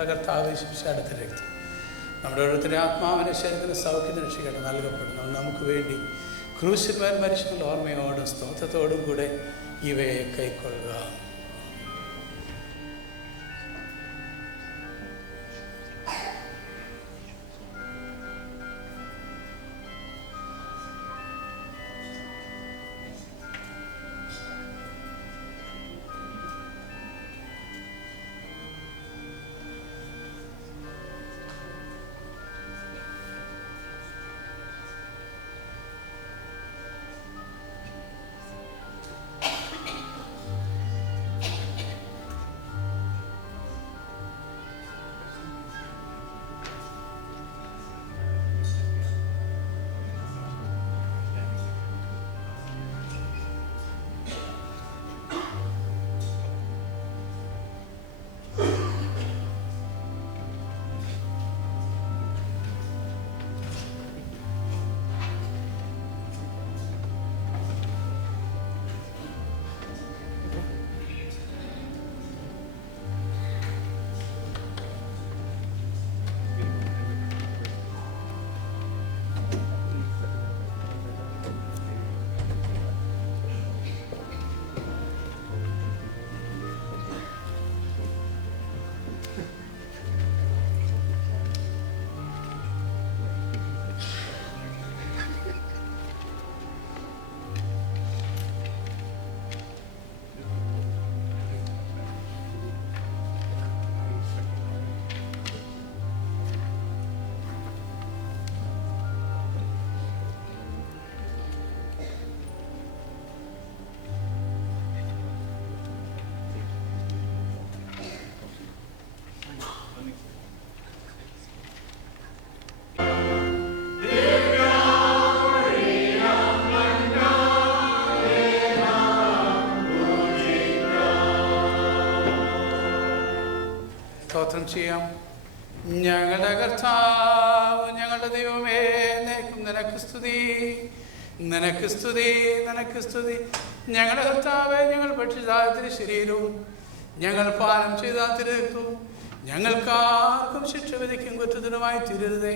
നമ്മുടെ കർത്താവ് യേശുവിന്റെ അടുത്ത രക്തം നമ്മുടെ ഓരോരുത്തരുടെ ആത്മാവിനെ ശരീരത്തിന് സൗഖ്യത്തിന് രക്ഷിക്കട്ടെ നൽകപ്പെടുന്നു. നമുക്ക് വേണ്ടി ക്രൂശിന്മേൽ മരിച്ചുള്ള ഓർമ്മയോടും സ്തോത്രത്തോടും കൂടെ ഇവയെ കൈക്കൊള്ളുക. സ്തോത്രം ചെയ്യാം. ഞങ്ങളുടെ കർത്താവ് ഞങ്ങളുടെ ദൈവമേ, നിനക്ക് സ്തുതി, നിനക്ക് സ്തുതി, നിനക്ക് സ്തുതി. ഞങ്ങളുടെ കർത്താവെ, ഞങ്ങൾ ഭക്ഷിതാത്തിരി ശരീരവും ഞങ്ങൾ പാനം ചെയ്ത തിരക്കും ഞങ്ങൾക്കാർക്കും ശിക്ഷ വിധിക്കും കുറ്റത്തിനുമായി തീരരുതേ.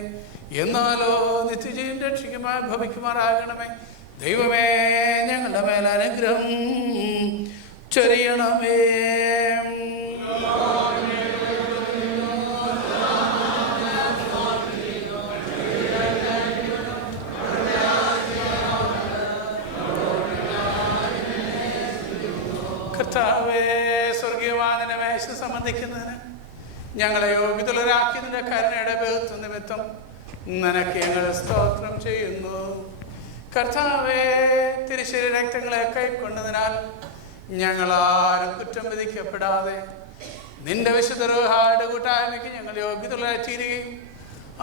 എന്നാലോ നിത്യജീവൻ രക്ഷിക്കുമായി ഭവിക്കുമാറാകണമേ. ദൈവമേ, ഞങ്ങളുടെ മേൽ അനുഗ്രഹം ചൊരിയണമേ. കർത്താവേ, സ്വർഗീയവാദന മേശ സംബന്ധിക്കുന്നതിന് ഞങ്ങളെ യോഗ്യതയുള്ളവരാക്കിയതിൻ്റെ കരുണയുടെ ബഹുത്വ നിമിത്തം നിനക്ക് ഞങ്ങൾ സ്തോത്രം ചെയ്യുന്നു. കർത്താവേ, തിരുശരീര രക്തങ്ങളെ കൈക്കൊണ്ടതിനാൽ ഞങ്ങളാരും കുറ്റം വിധിക്കപ്പെടാതെ നിന്റെ വിശുദ്ധ റൂഹായുടെ കൂട്ടായ്മയ്ക്ക് ഞങ്ങൾ യോഗ്യതയുള്ളവരെ തീരുകയും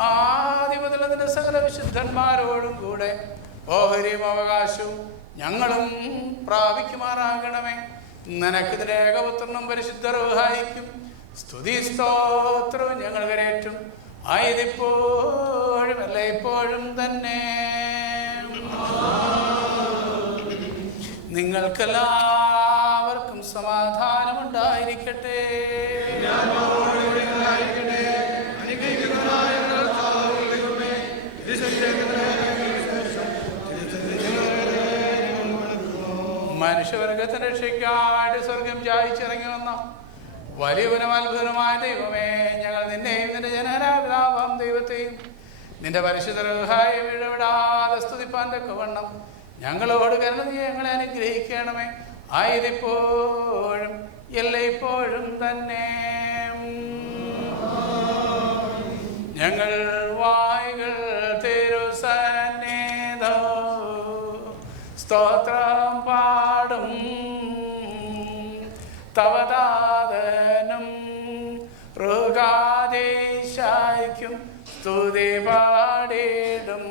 ആദ്യം മുതൽ അതിൻ്റെ സകല വിശുദ്ധന്മാരോടും കൂടെ ഓഹരിയും അവകാശവും ഞങ്ങളും പ്രാപിക്കുമാറാകണമേ. നിനക്കിതിന്റെ ഏകപുത്രനും പരിശുദ്ധ റൂഹായിക്കും സ്തുതി സ്തോത്രവും ഞങ്ങൾ കരേറ്റും ആയതിപ്പോഴും എല്ലായ്പ്പോഴും തന്നെ. നിങ്ങൾക്കെല്ലാവർക്കും സമാധാനമുണ്ടായിരിക്കട്ടെ. മനുഷ്യവർഗത്തെ രക്ഷിക്കാണ്ട് സ്വർഗം ജായിച്ചിറങ്ങി വന്ന വലിയവനും അത്ഭുതമായ ദൈവമേ, ഞങ്ങൾ നിന്നെയും നിന്റെ ജനരാപിതാവാം ദൈവത്തെയും നിന്റെ പരിശുദ്ധ റൂഹായെ ഇടപെടാതെ സ്തുതിപ്പാൻ തക്കവണ്ണം ഞങ്ങളോട് കരുണ ഞങ്ങളെ അനുഗ്രഹിക്കണമേ. ആയതിപ്പോഴും എല്ലായ്പ്പോഴും തന്നെ. ഞങ്ങൾ വായ്കൾ തിരുസന്നിധോ സ്തോത്രം പാടും. തവദാതനും ഋഗാദേശായിക്കും സ്തുതി പാടിടും.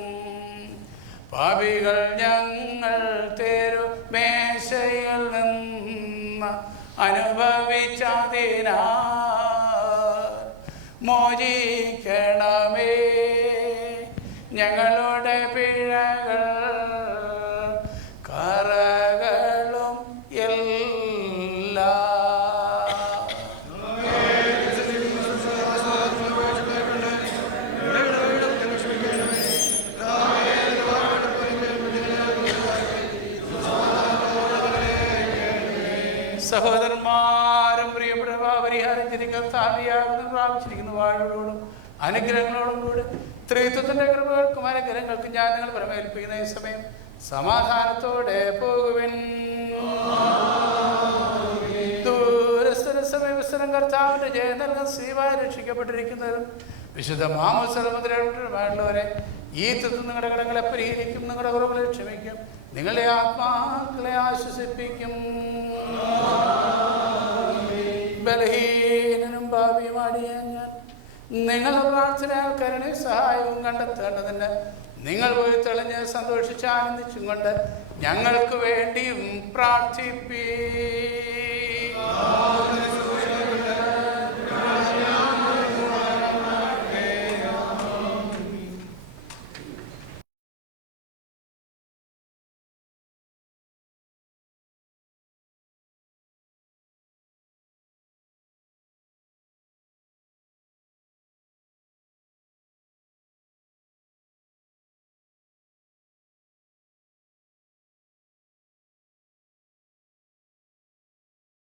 പാപികൾ ഞങ്ങൾ തിരുമേശയിൽ നിന്ന് അനുഭവിച്ചതിനാ മോചിക്കണമേ. ഞങ്ങളുടെ പിഴകൾ കറകളും എല്ലാം അറിഞ്ഞിരിക്കുന്ന താപിയാകുന്ന പ്രാപിച്ചിരിക്കുന്ന വാഴകളോടും അനുഗ്രഹങ്ങളോടും കൂടെ ത്രിത്വത്തിന്റെ കൃപകൾക്കും അനുഗ്രഹങ്ങൾക്കും ഞാൻ നിങ്ങൾ പ്രമേൽപ്പിക്കുന്ന ഈ സമയം സമാധാനത്തോടെ പോകുവിൻ. ദൂരസ്ഥലം കർത്താവിന്റെ ജയം നൽകാൻ സ്ത്രീവായി രക്ഷിക്കപ്പെട്ടിരിക്കുന്നതും വിശുദ്ധ മാമോസമുദ്രമായിട്ടുള്ളവരെ ഈ തത്വം നിങ്ങളുടെ കടങ്ങളെ പരിഹരിക്കും, നിങ്ങളുടെ കുറവുകളെ ക്ഷമിക്കും, നിങ്ങളുടെ ആത്മാക്കളെ ആശ്വസിപ്പിക്കും. ബലഹീനനും ഭാവിയുമാടിയ ഞാൻ നിങ്ങളുടെ പ്രാർത്ഥന കരുണയും സഹായവും കണ്ടെത്തേണ്ടതിന് നിങ്ങൾ പോയി തെളിഞ്ഞ് സന്തോഷിച്ച് ആനന്ദിച്ചും കൊണ്ട് ഞങ്ങൾക്ക് വേണ്ടിയും പ്രാർത്ഥിപ്പീ.